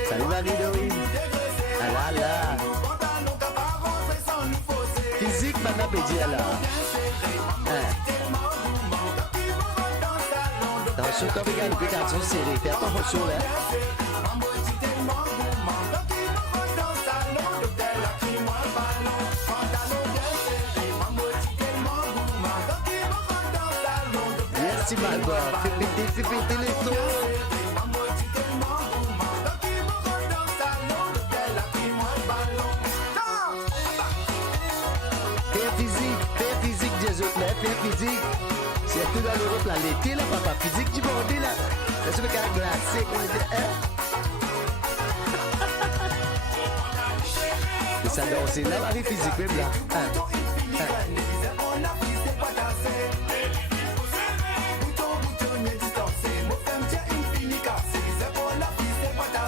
Salut Marie-Dorine. Ah là là. Physique, maintenant, pédi là. Attention, quand vous regardez, quand ils sont serrés, fais attention là. Merci Malba, fais péter les taux. Fais physique des autres là, fais physique. C'est tout dans l'Europe là, l'été là, papa, physique du bordé là. Là, c'est le cas glacé, on dit, Et ça danse là, avec physique même là.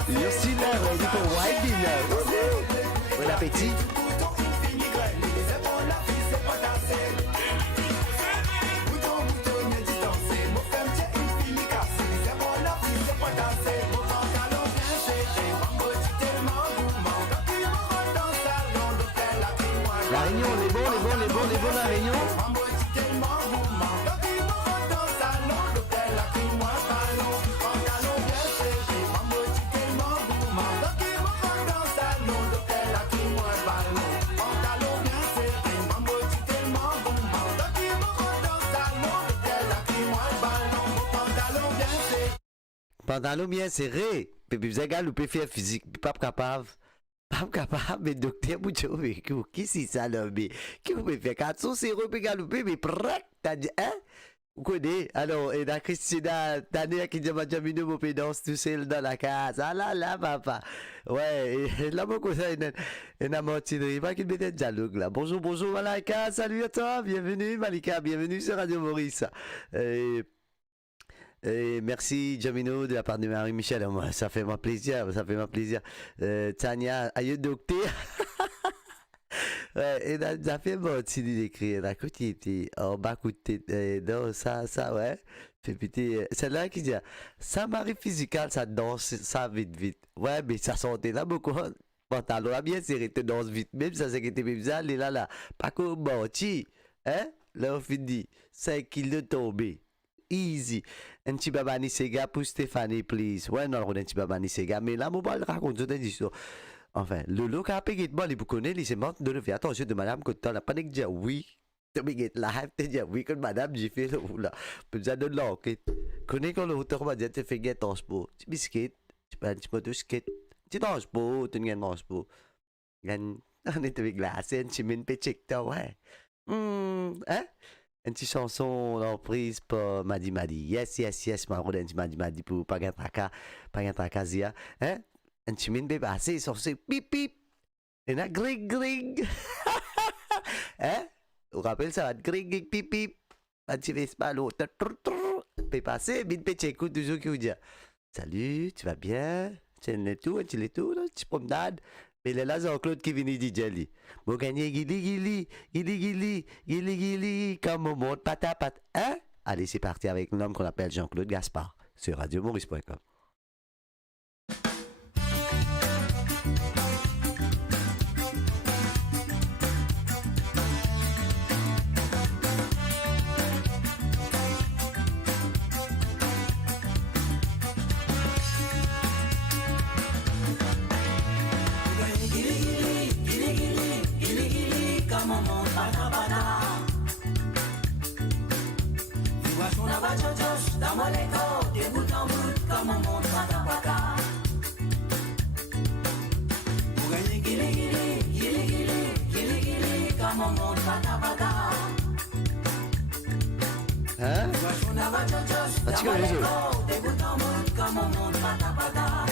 You're still ready for white dinner. Bon appétit. La Réunion, les bons, la Réunion. Pantalon bien serré, puis vous avez loupé faire physique, puis pas capable, mais docteur Boucho, qui c'est ça là, mais qui vous pouvez faire 400 serré, puis galoupé, mais prac, t'as dit, hein? Vous connaissez? Alors, et la Christina, t'as dit qui dit, j'ai mis nos pédances tout seul dans la case. Ah là là, papa. Ouais, et là, mon cousin, il a menti, il va qu'il mette dialogue là. Bonjour, Malika, salut à toi, bienvenue, Malika, bienvenue sur Radio Maurice. Merci Jamino de la part de Marie-Michel. Moi, ça fait ma plaisir. Tania, aïe docteur. Ouais, et ça fait bon si d'écrire. La côté en bas côté non ça ouais. Fait pitié. C'est là qui dit ça m'arrive physical, ça danse ça vite. Ouais, mais ça sortait là beaucoup. Pantalon là bien serré, te danse vite. Même ça c'est que t'es bizarre là. Pas comme bon, hein? Là on finit 5 kilos tombés. Easy. Un petit babani sega pour Stéphanie, please. Ouais, non, un petit babani sega. Mais là, mon bal raconte une histoire. Enfin, le look a payé de bon, il vous connaît, il s'est mort de le faire. Attention de madame, quand tu as la panique, dire oui. Tu me get live, tu dis oui, quand madame, j'ai fait le là. Puis ça donne l'enquête. Connais quand le hauteur va dire, tu fais get en sport. Tu biscuit, tu prends un petit peu de skate. Tu t'en sport, tu n'as pas sport. On est avec glacé, un petit mine péchic, ouais. Hein? Une petite chanson reprise par Madi. Yes, ma rôle, Madi pour pas gagner tracas, zia. Hein? Un chemin peut passer, sur ce pip pip. Et là, grig grig. Hein? Vous rappelez ça? Grig grig pip pip. Un petit Vespa, l'autre. Peut passer, vite peut t'écouter toujours qui vous dit. Salut, tu vas bien? Tu es tout, là, tu promenades. Mais là, Jean-Claude qui vient dire Jelly. Vous gagnez gili, comme au monde, pata. Hein? Allez, c'est parti avec l'homme qu'on appelle Jean-Claude Gaspard sur radiomaurice.com. Dans mon écho, de bout en bout, comme on monte pata. Pour gagner gili, comme on monte pata. Hein? Dans mon écho, de bout en bout, comme on monte pata.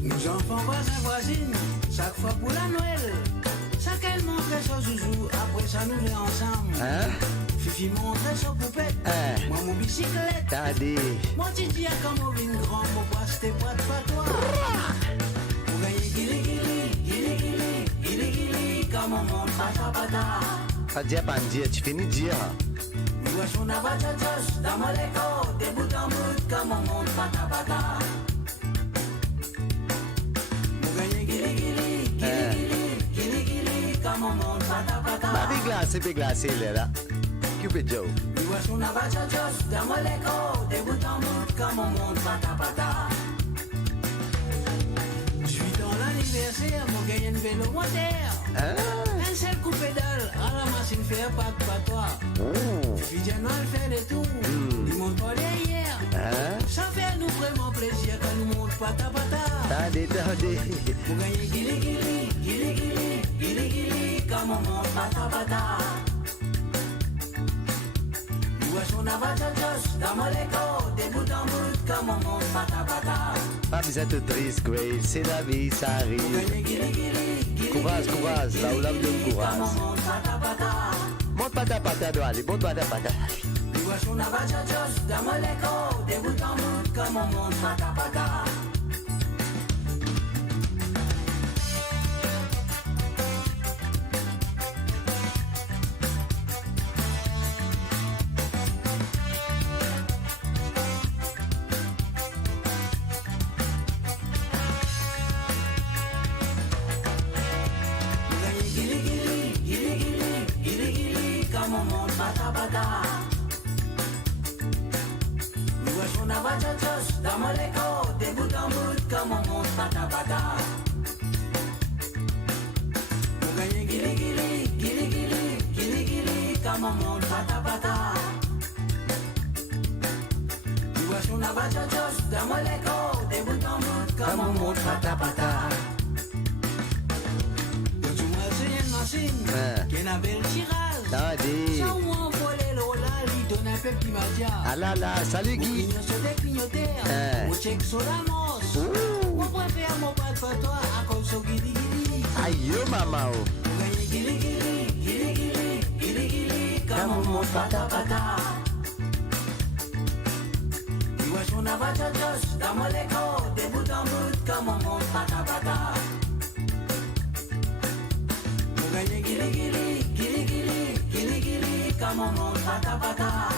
Nous enfants voisines, chaque fois pour la Noël, chacun montre son zouzou, après ça nous est ensemble. Hein? Fifi montre son poupette, moi mon bicyclette. Tandis. Mon titi a comme on vient grand, mon poste t'es pas de patois. Pour gagner gili, comme on monte pata. Pas dire, tu finis de dire. Nous voici na bachachos, dans mon écho, de bout en bout, comme on monte pata. Pour gagner gili, comme on monte pata. Ma glacé, là. Cupid Joe. Nous voici na bachachos, dans mon écho, de bout en bout, comme on monte pata. Je suis dans l'anniversaire, mon gagner une vélo moteur. Un seul coup pédale, à la machine fait pas de patois. Fidian Noël fait des tours, il monte pas derrière. Ça fait nous vraiment plaisir quand nous monte pata. Tandis. Pour gagner gili, comme on monte pata. Nous voici na bachachos, dans mon écho, de bout en bout, comme on monte pata. Pas besoin de triste, Grave. C'est la vie, ça arrive. Courage, là où l'homme de courage. Monte pata, doit aller, monte pata. Nous voici na bachachos, dans mon écho, de bout en bout, comme on monte pata. Nous voici na bachachos, dans mon écho, de bout en bout, comme on monte pata. Pour gagner gili, comme on monte pata. Nous voici na bachachos, dans mon écho, de bout en bout, comme on monte pata. Yo tu m'as essayé une machine, qui n'avait le tirage. Tandis. Ça ou un volet l'ola, lui donne un peu qui m'a dit. Ah là, salut Guy. Mon sur des clignoteurs, mon check sur la mosse. Mon préfère mon pas de patois, à cause de gili. Aïe, yo, maman. Pour gagner gili, comme on monte pata. Nous voici na bachachos, dans mon écho, de bout en bout, comme on monte pata. Pour gagner gili, comme on monte pata.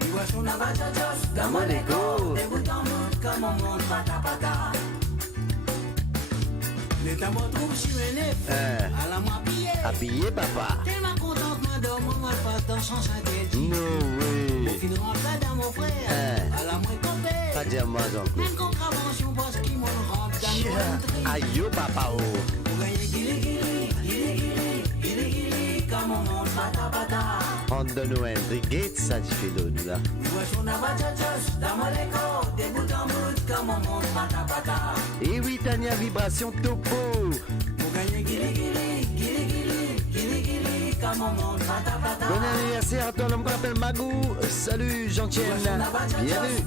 Nous voici na bachachos, dans mon écho, de bout en bout, comme on monte pata. Les tambours trouvent sur mes nefs, à la moi Habillé, papa. tellement contente, madame, moi passe dans son synthétique. No Mon way. fil rentre dans mon frère, à la moins compère. Pas dire moi, Jean-Claude. Même contravention parce qu'il m'en rentre dans mon Aïe, yo, papa. Pour gagner gili, comme on monte pata. Rentre de Noël. Regarde ça, tu fais l'autre, là. Nous voici na bachachos, dans mon écho, de bout en bout, comme on monte pata. Et oui, Tania, vibration topo. Pour gagner gili, Bon anniversaire à toi, l'homme qu'on appelle Magou. Salut, Jean-Tienne. Bienvenue.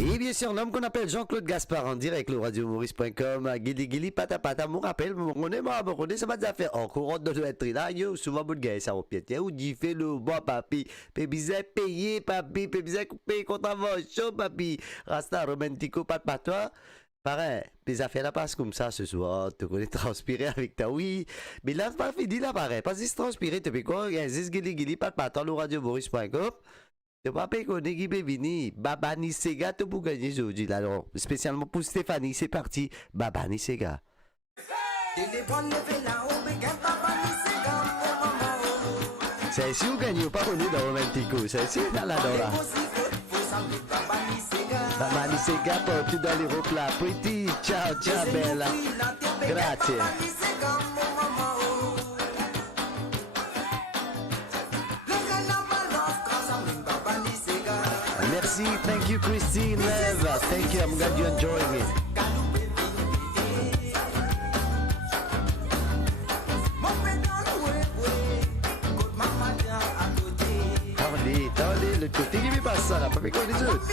Et bien sûr, l'homme qu'on appelle Jean-Claude Gaspard en direct, le radiomaurice.com, Guili Guili Patapata, me rappelle, me connaît, ça m'a déjà fait encore de être là, yo, souvent, vous gagner ça au pied, ou dit, fait le bon, papi, pébizet payé, papi, pébizet coupé, contravention, papi, rasta romantico, toi. Pareil, les affaires là passent comme ça ce soir, tu connais transpirer avec ta oui, mais là, pas fini là, pareil, pas juste transpirer, tu peux quoi, Zis Guili Guili Patapata, le radiomaurice.com. Tu vas pas connaître qui peut venir. Babani Sega, tu peux gagner aujourd'hui. Alors, spécialement pour Stéphanie, c'est parti. Babani Sega. C'est si vous gagnez ou pas connu dans Romantico. C'est si dans la Dora. Babani Sega, partout dans les replats. Pretty, ciao, ciao, bella. Grazie. Merci, thank you Christine, love, thank you, I'm glad you're enjoying it. Attendez, le côté qui me passe ça là, pas fait comme les autres.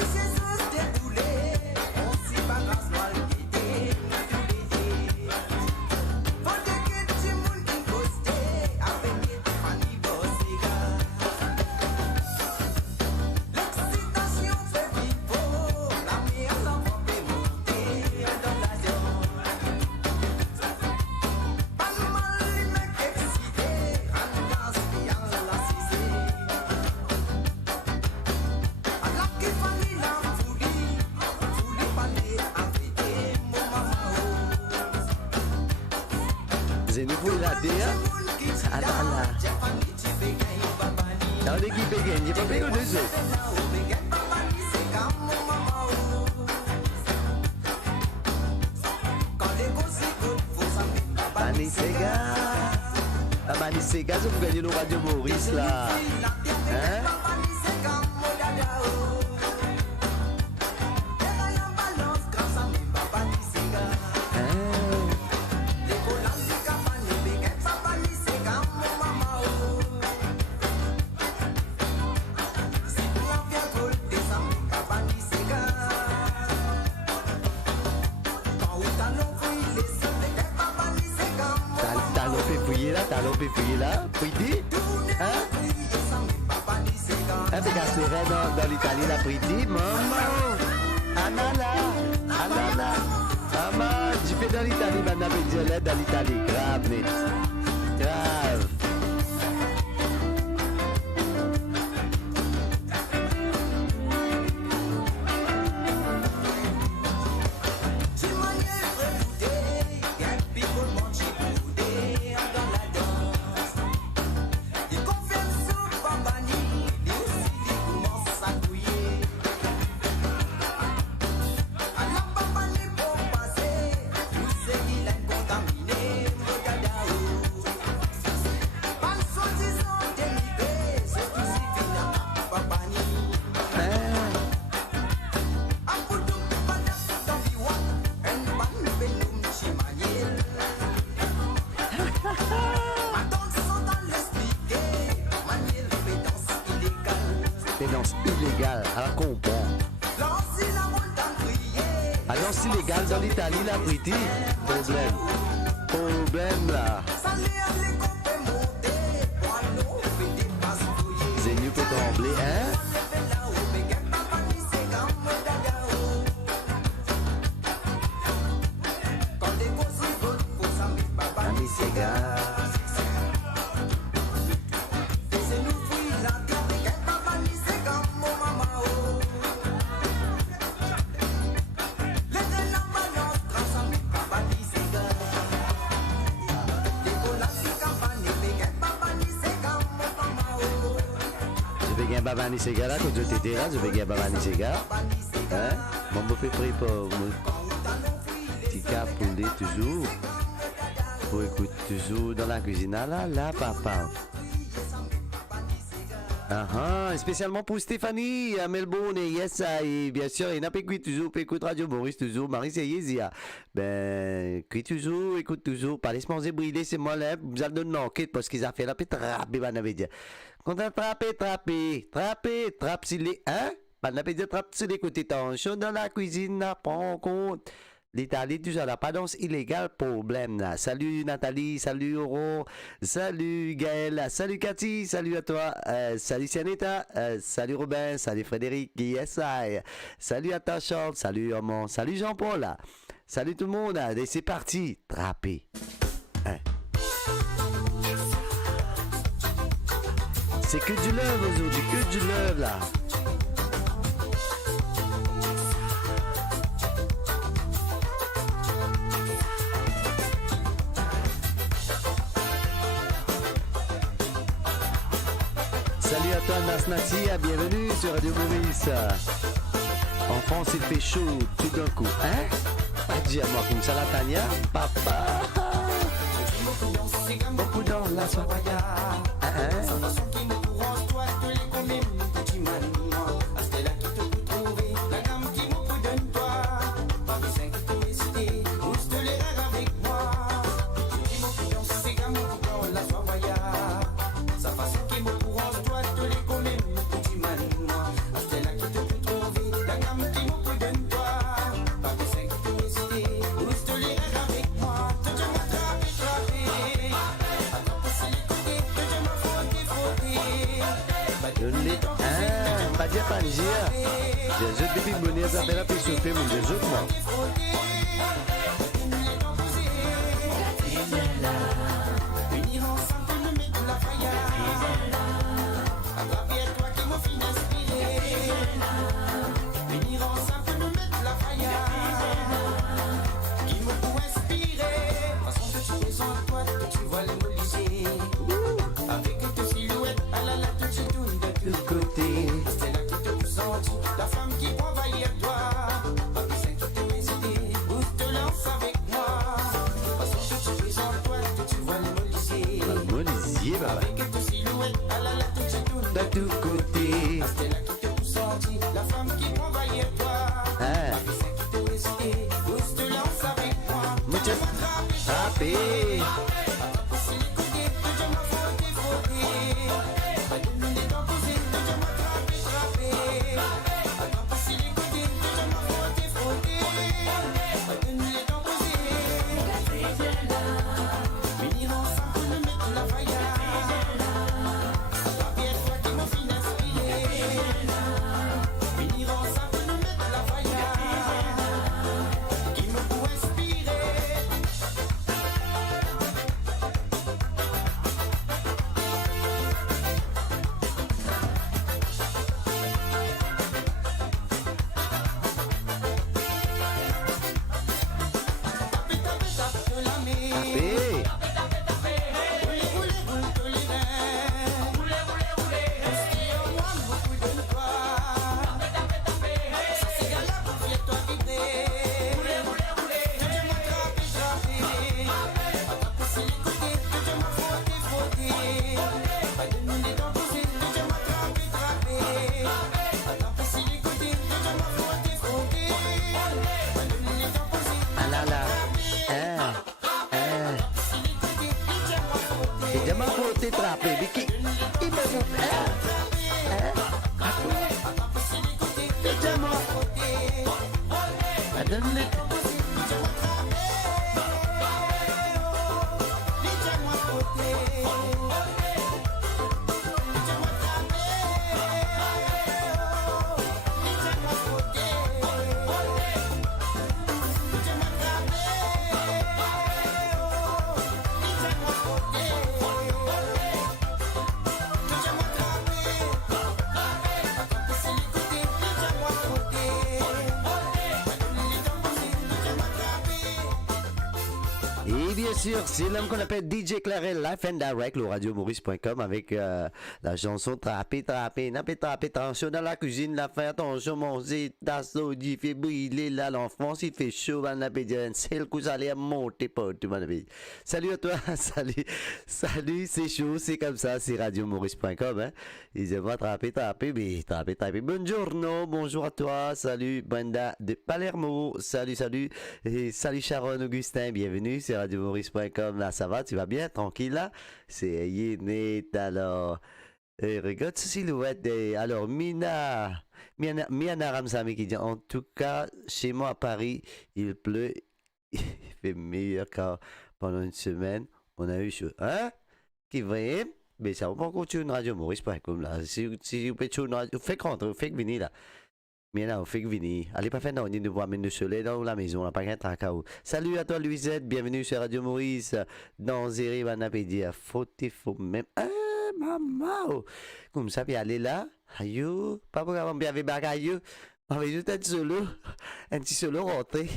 C'est gaz, vous gagnez le Radio Maurice là. Hein? Dans l'Italie, la Priti, maman, Anala, maman, je fais dans l'Italie, maintenant, je vais dans l'Italie, grave, net, grave. Illégal dans l'Italie, la Priti, problème là. Zénu peut trembler, hein? Ami Sega. Babani Sega là, quand je t'étais là, je vais gagner Babani Sega. Hein? Mon beau fait prix pour mon petit cap pour toujours. Oh, écoute, toujours dans la cuisine. Ah là là, papa. Spécialement pour Stéphanie à Melbourne et yes, et bien sûr, il n'a pas écouté toujours, écoute Radio Maurice toujours, Marie c'est Yézia. Ben, écoute toujours, pas laisse manger brûler, c'est moi là, vous allez donner l'enquête parce qu'ils ont fait la pétrape, ben, avait dit. Quand on trappe s'il est, hein? Ben, avait dit trappe sur les côtés, tension dans la cuisine, prends en compte. L'Italie, tout ça, la padence illégale, problème là. Salut Nathalie, salut Aurore, salut Gaël, salut Cathy, salut à toi, salut Sianetta, salut Robin, salut Frédéric, yes I, salut à toi Charles, salut Armand, salut Jean-Paul, salut tout le monde, et c'est parti, trappé. Hein. C'est que du love aujourd'hui, que du love là. Salut à toi Nasnati, bienvenue sur Radio Maurice. En France il fait chaud tout d'un coup, hein? Pas dire moi comme ça la Tania, papa. Beaucoup dans la soirée. Je depuis bonheur, ça fait la paix souffler, mon Dieu, moi. bien sûr, c'est l'homme qu'on appelle DJ Clarel, Live and Direct, le radiomaurice.com avec la chanson Trapper, attention dans la cuisine, la faire attention, manger, tasseau, il fait brûler là, l'enfance, il fait chaud, on a dit, c'est le coup, ça allait monter partout, on a dit. Salut à toi, salut, c'est chaud, c'est comme ça, c'est radiomaurice.com, hein. Ils aiment trapper, mais trapper. Bonjour à toi, salut Brenda de Palermo, salut, et salut Sharon Augustin, bienvenue, c'est radiomaurice.com, là ça va, tu vas bien, tranquille là? C'est Yénet, alors, regarde ce silhouette, alors Miana Ramsami qui dit, en tout cas, chez moi à Paris, il pleut, il fait meilleur car pendant une semaine, on a eu chaud, hein? Qui vrai? Mais ça va pas continuer une radiomaurice.com là, si vous faites une radio, faites venir là. Mais là, on fait que venir. Allez pas faire non, on nous amener le soleil dans la maison, on n'a pas qu'un tracao. Salut à toi Louisette, bienvenue sur Radio Maurice. Dans Zéry, on a dire, faut même. Ah, maman! Comme ça, puis aller là. Aïe, pas pour avoir bien avec bagaille. On va juste être solo. Un petit solo rentré.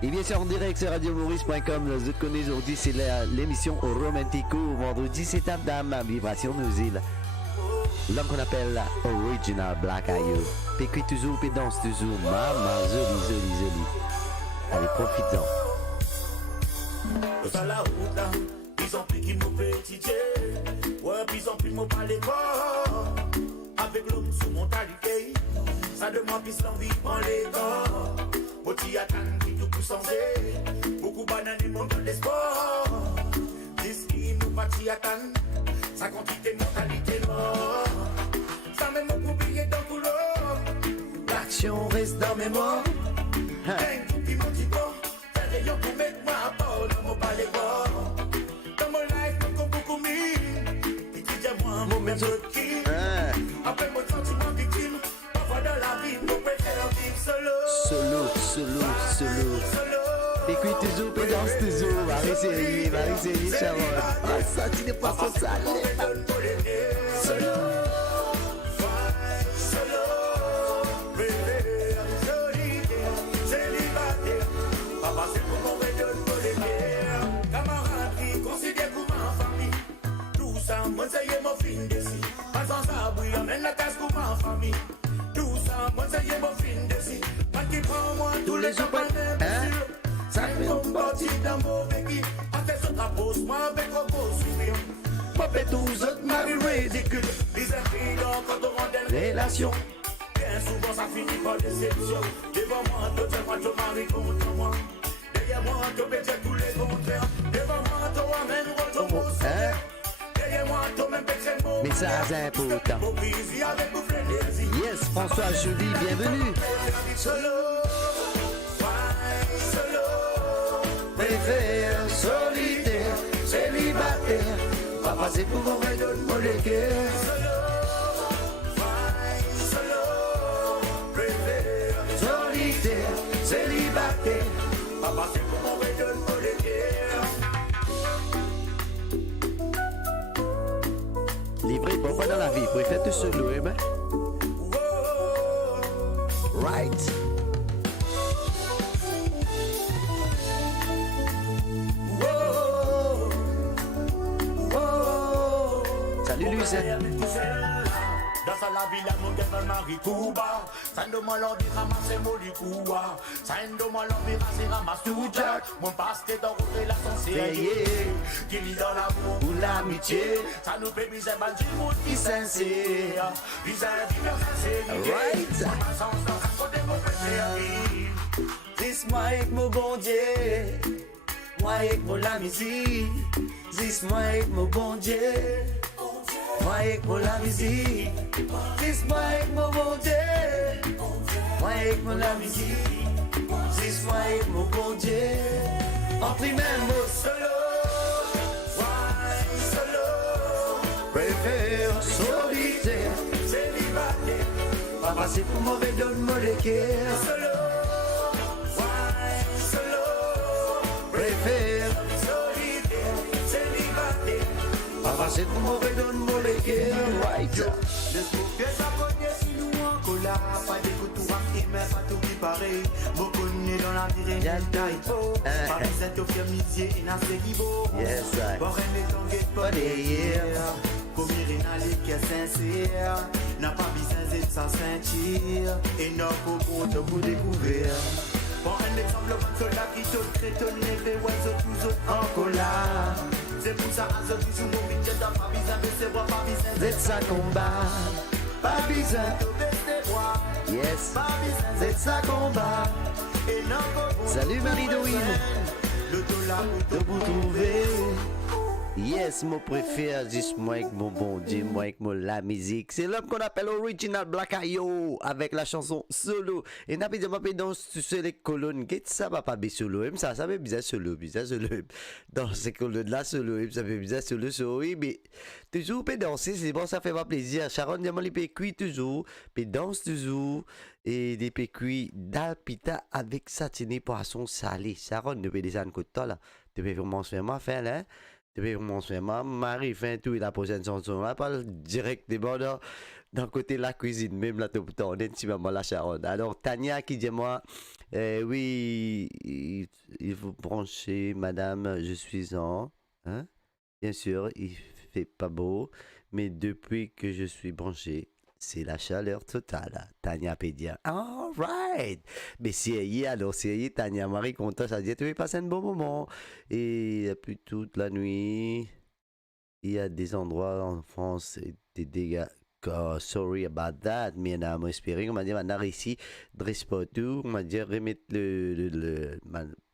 Et bien sûr, en direct sur radiomaurice.com, vous connaissez aujourd'hui, c'est l'émission Romantico. Vendredi, c'est Table Dame, Vibration Nos Îles. L'homme qu'on appelle Original Black Ayou. Pécuit toujours, puis danse toujours. Maman, joli. Allez, profitons. Sur la route là, ils ont pris qui m'ont petit. Ouais, puis ils ont pris mon palais corps. Avec l'homme sous mon taliquet. Ça demande plus l'envie prend les corps. Boti attend qui tout pousse en zé. Beaucoup bananes et mon dans les sports. Disque nous partis attendre. Ça quantité mentalité mort. Ça même mon oublié dans le couloir. L'action reste dans mes morts. Un tout petit motivant. Faire rayon pour mettre moi à bord dans mon palais bord. Dans mon life, mon beaucoup mis. Et qui dit moi, mon même qui. Après mon sentiment victime. Parfois dans la vie, mon préfère vivre solo. Pécuit toujours, puis danse toujours. Marie-Série, Sharon. Ah, ça, tu n'es pas trop sale. Solo, célibataire, papa c'est pour mon bédon pour les guerres. Camaraderie, considère comme ma famille. Tout ça, moi ça y est mon fin d'ici. Pas sans abri, amène la casse comme ma famille. Tout ça, moi ça y est mon fin d'ici. Pas qui prend moi tous les jours par l'imbécile. Ça me tombe parti dans mon vécu. En fait, ça t'appose moi avec un beau sourire. Pas fait tous autres maris ridicules. Les infidèles quand on rend des relations. Bien souvent ça finit par déception. Devant moi, toi tu vois ton mari contre moi. Derrière moi, tu peux tous les contraires. Devant moi, tu amènes votre beau sourire. Derrière moi, tu même péché le beau. Message important. Yes, François Joly, bienvenue. Solo. Préfère solitaire, célibataire. Pas passer pour mon bédon pour les guerres. Solitaire, célibataire. Pas passer pour mon bédon pour les guerres. Livré parfois dans la vie, préfère tout solo, eh ben. Right. Salut Lucette. Dans la ville, mon gars, dans Marie Cuba. Ça ne demande l'envie de ramasser mon licoua. Ça ne demande l'envie de ramasser tout Jack. Mon pasteur dans une relation sérieuse. Qui lit dans l'amour ou l'amitié. Ça nous fait bizarre, mal du monde qui sincère. Bizarre, vivre sincère. Right. Ça m'a sens dans sa côté, mon préféré. Dis moi avec mon bon Dieu, moi avec mon la musique. Dis moi avec mon bon Dieu, moi avec mon la musique. Dis moi avec mon bon Dieu, moi avec mon la musique. Dis moi avec mon bon Dieu, en primaire mot solo, Préfère solitaire, célibataire. pas passer pour mauvais donne-moi le cœur. préfère pas passer pour mauvais donne-moi les guerres. Right. Que ça connaît si nous en cola, pas d'écoute ou mais pas tout qui paraît. Vous connaissez dans la virée Taito. Paris c'est au fermisier et n'a c'est Guibo. Yes, I. Borel les tongues pas derrière. Comme Irina les qui est sincère. N'a pas besoin de sa ceinture. Et n'a pas pour pour découvrir. Bon, un exemple, un soldat qui te crée, levé, oiseau, tous autres en colère. C'est pour ça, à ce toujours, mon budget n'a pas besoin de se voir, pas besoin d'être sa combat. Pas besoin de baisser moi. Yes. Pas besoin d'être sa combat. Et non, Salut Marie-Dorine. le dollar pour te vous trouver. Yes, mon préféré, juste moi avec mon bon Dieu, moi avec mon la musique. C'est l'homme qu'on appelle Original Black Ayo avec la chanson Solo. Et n'a pas dit, moi, dans les colonnes, qu'est-ce que ça va pas bien solo? Ça fait bizarre solo. Dans ces colonnes-là, solo, ça fait bizarre solo, oui, mais toujours, peut danser, c'est bon, ça fait pas plaisir. Sharon, diamant, les pécuits toujours, puis danse toujours, et des pécuits d'alpita avec satiné poisson salé. Sharon, ne peut descendre côté toi, là. Tu peux vraiment se faire ma fin, là. Depuis mon frère, Marie fait tout, il a posé une chanson, là, pas direct des bords d'un côté de la cuisine, même là, tout le temps, on est maman la Charonne. Alors, Tania qui dit, moi, oui, il faut brancher, madame, je suis en, hein? Bien sûr, il fait pas beau, mais depuis que je suis branché, c'est la chaleur totale. Tania Pédia. All right. Mais c'est Tania Marie content, ça dit, tu veux passer un bon moment. Et il y a plus toute la nuit. Il y a des endroits en France, des dégâts. Oh, sorry about that, mais on a espéré, on m'a dit, on a ici, dresse pas tout, on m'a dit, remettre le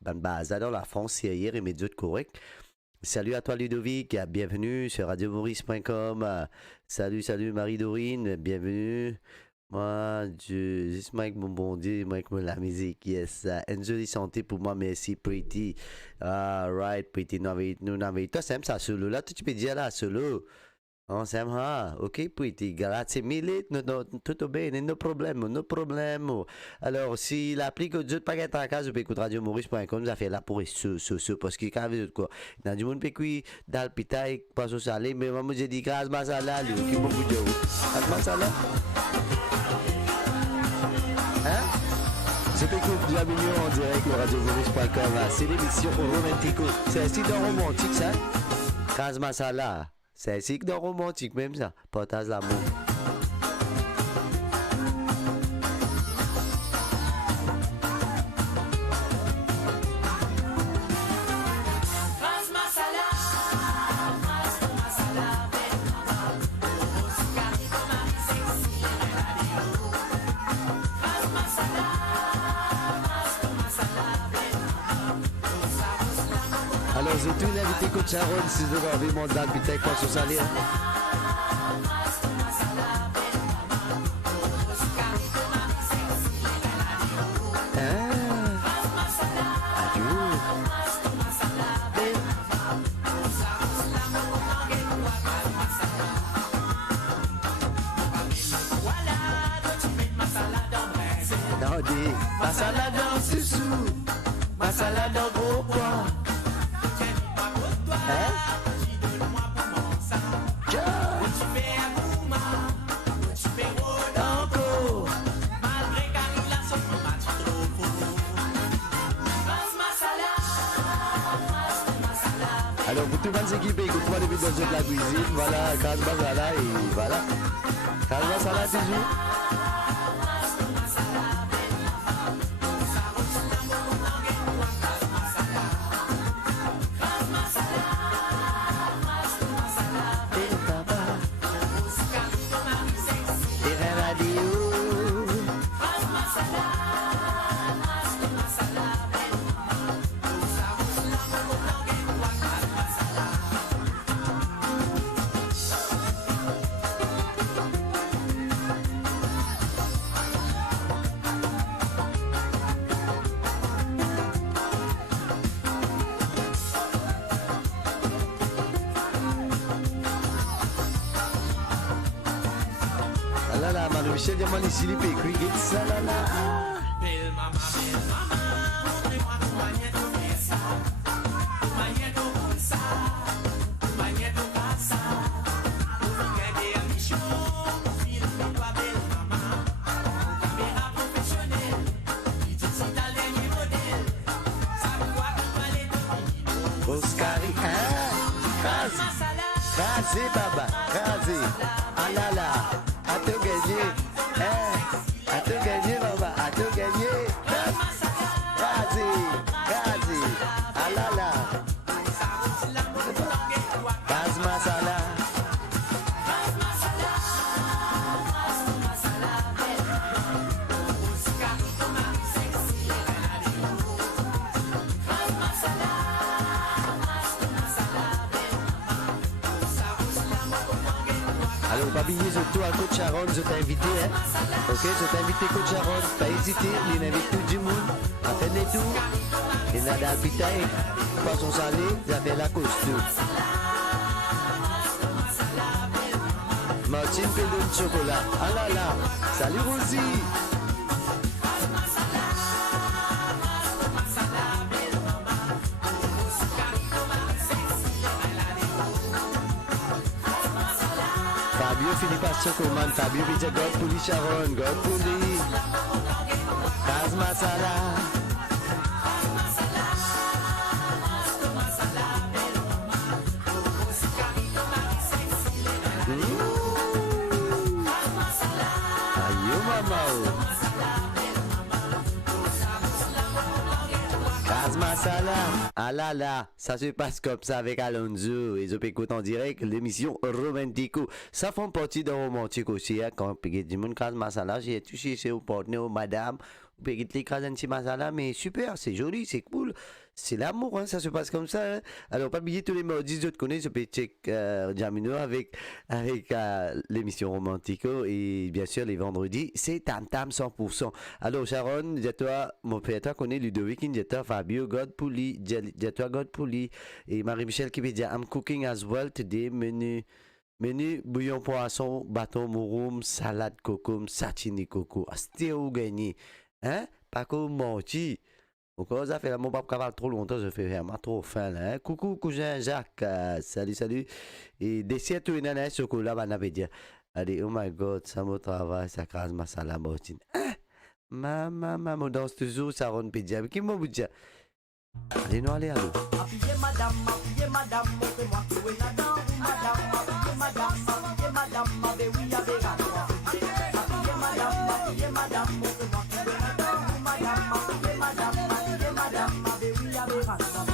base dans la France, c'est hier, remettre d'autres corrects. Salut à toi Ludovic, bienvenue sur radiomaurice.com. Salut Marie-Dorine, bienvenue. Moi, juste moi avec mon bon Dieu, moi avec la musique, yes. Une jolie santé pour moi, merci Pretty. Right, Pretty, nous n'avons toi, c'est ça solo, là, tu peux dire là, solo. On s'aime, ok, Pretty, grazie mille, tout bien, no problème. Alors, si l'appli que Dieu pas être en cas, je peux écouter radiomaurice.com, nous a fait là pour parce que quand même, quoi, il y a du monde qui dans le pitaille, pas au salé, mais moi, j'ai dit, grâce masala, lui, qui beaucoup de grâce masala. Hein? Je peux écouter la mignon en direct au radiomaurice.com, c'est l'émission romantico, c'est un site romantique, ça? Grâce masala. C'est ainsi que dans romantique même ça, partage l'amour. Alors, j'ai tout l'invité Coach Sharon, si vous avez envie de monter dans le putain, quoi, sur ça, ma salade en sous, ma salade en gros poids. Alors pour tout le monde s'équiper, écoute-moi les vidéos de la cuisine, voilà, Kaz Masala et voilà. Kaz Masala toujours. Michel Diamant ici, les pécuits, ça là là. Belle maman, montrez-moi ton magnéto comme ça. Ton magnéto comme ça. Ton magnéto comme ça. Pour regarder un bichon, pour filmer toi, belle maman. Caméra professionnelle, il dit si t'as l'air modèle. Rasé, baba, rasé. Ah là là, à tout gagné. À tout gagné, baba, à tout gagné. Rasé, rasé. Ah là là. Ras masala. Alors, pas oublier surtout à Côte Charonne, je t'ai invité, hein. Ok, je t'ai invité Côte Charonne, pas hésiter, il invite tout du monde, à faire les tours, et Nadal Pitaï, poisson salé, j'avais la costume. Martine Pelou de chocolat, ah là là, salut Rosie. Fabio Philippe Chocoman, Fabio Vija God Puli Sharon, God Puli, Kaz Masala. Ayo mama. Kaz Masala. Ah là là, ça se passe comme ça avec Alonso. Et je peux écouter en direct l'émission Romantico. Ça fait partie de Romantico aussi. Hein, quand on du monde Kaz Masala, j'ai touché chez au partenaire, madame. On peut les Kaz Masala, mais super, c'est joli, c'est cool. C'est l'amour, hein, ça se passe comme ça. Hein. Alors, pas oublier tous les mardis, je te connais, je peux check Jamino avec l'émission Romantico. Et bien sûr, les vendredis, c'est Tam Tam 100%. Alors, Sharon, dis-toi, mon père, toi, connais Ludovic, dis-toi, Fabio, God Puli, dis-toi, God Puli. Et Marie-Michel qui veut dire, I'm cooking as well today, menu bouillon poisson, bâton mouroum, salade coco, satini coco. C'était où gagner? Hein? Pas comme menti. Encore ça fait là, mon papa cavale trop longtemps, je fais vraiment trop faim là. Hein? Coucou cousin Jacques, salut. Et dessert tout une année chocolat, on avait dit. Allez, oh my god, ça me travaille, ça crase ma salade mortine. Hein? Maman, danse toujours, ça rend pédia. Qui m'a dit? Allez, nous allez. Appuyez madame, montrez-moi où est la dame, madame, mais oui, avec la croix. Appuyez madame, montrez-moi où est la dame, madame, mais oui, avec la croix.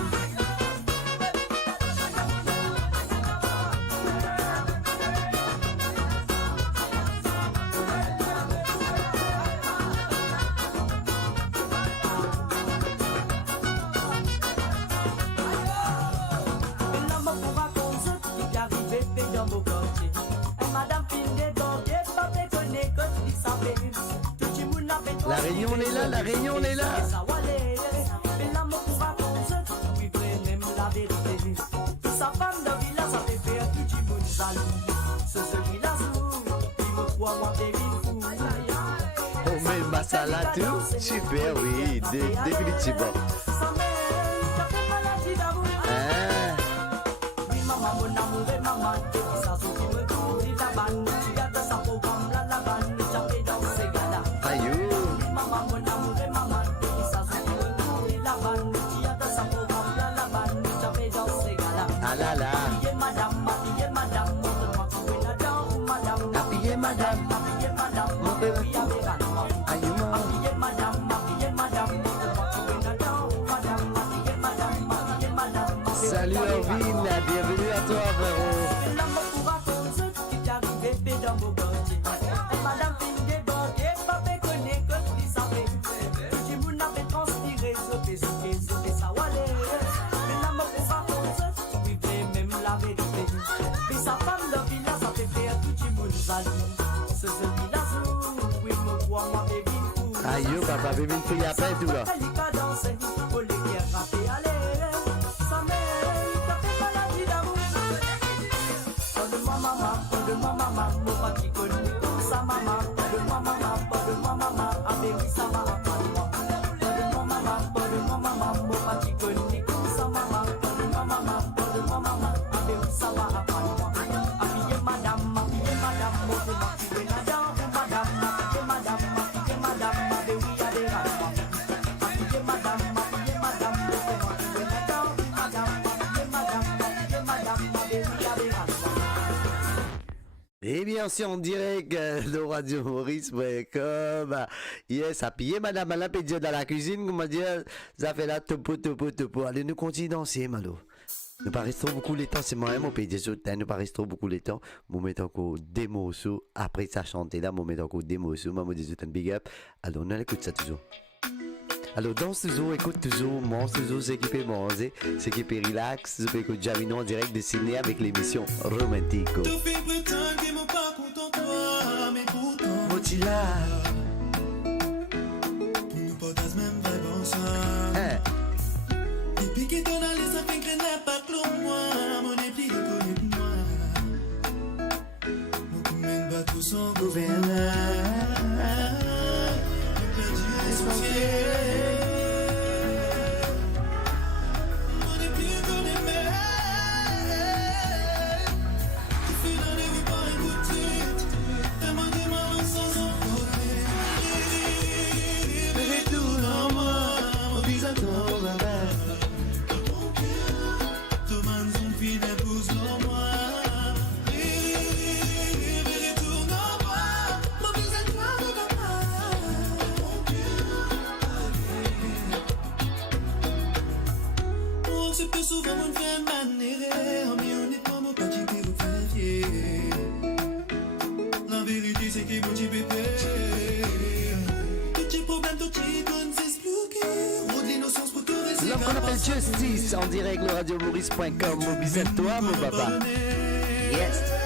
La Réunion, on est là, la Réunion, on est là. Oh, mais masala tout, super, oui, définitivement. Salut Irvine, bienvenue à toi frérot. Aïe, papa, bébé, il faut y après tout là. Et bien sûr, en direct de radiomaurice.com. Yes, à piller madame, elle a pédié dans la cuisine, comment dire, ça fait là, topo. Allez, nous continuons danser, malo. Nous pas restons beaucoup les temps, c'est moi-même, on peut dire ça, nous pas restons beaucoup les temps. Nous mettons encore des morceaux, après ça chanter là, nous mettons encore des morceaux, maman dit c'est un big up. Alors, on écoute ça toujours. Alors, danse toujours, écoute toujours, mange toujours, c'est qui peut manger, c'est qui peut relax, c'est qui peut Jamino en direct de Sydney avec l'émission Romantico. Tout fait prétendre qu'ils m'ont pas content toi, mais pourtant Motila. pour nous partager même vibe ensemble. Depuis que ton allée, ça fait que n'a pas clos moi, mon épli connaît moi. Mon commune bat tout son gouverneur. Mon perdu essentiel. Mon épli connaît moi. Tu fais dans les rues par écouter. Demandez-moi sans emporter. Retourne en moi, mon visage dans ma main. Souvent on fait manier, mais honnêtement mon pas qui t'est refaire. La vérité c'est qu'il faut t'y péter. Tous tes problèmes, tous tes bonnes s'expliquer. Route l'innocence pour tout rester. L'homme qu'on appelle Justice en direct le radiomaurice.com. Mon bisous à toi, mon papa. Yes.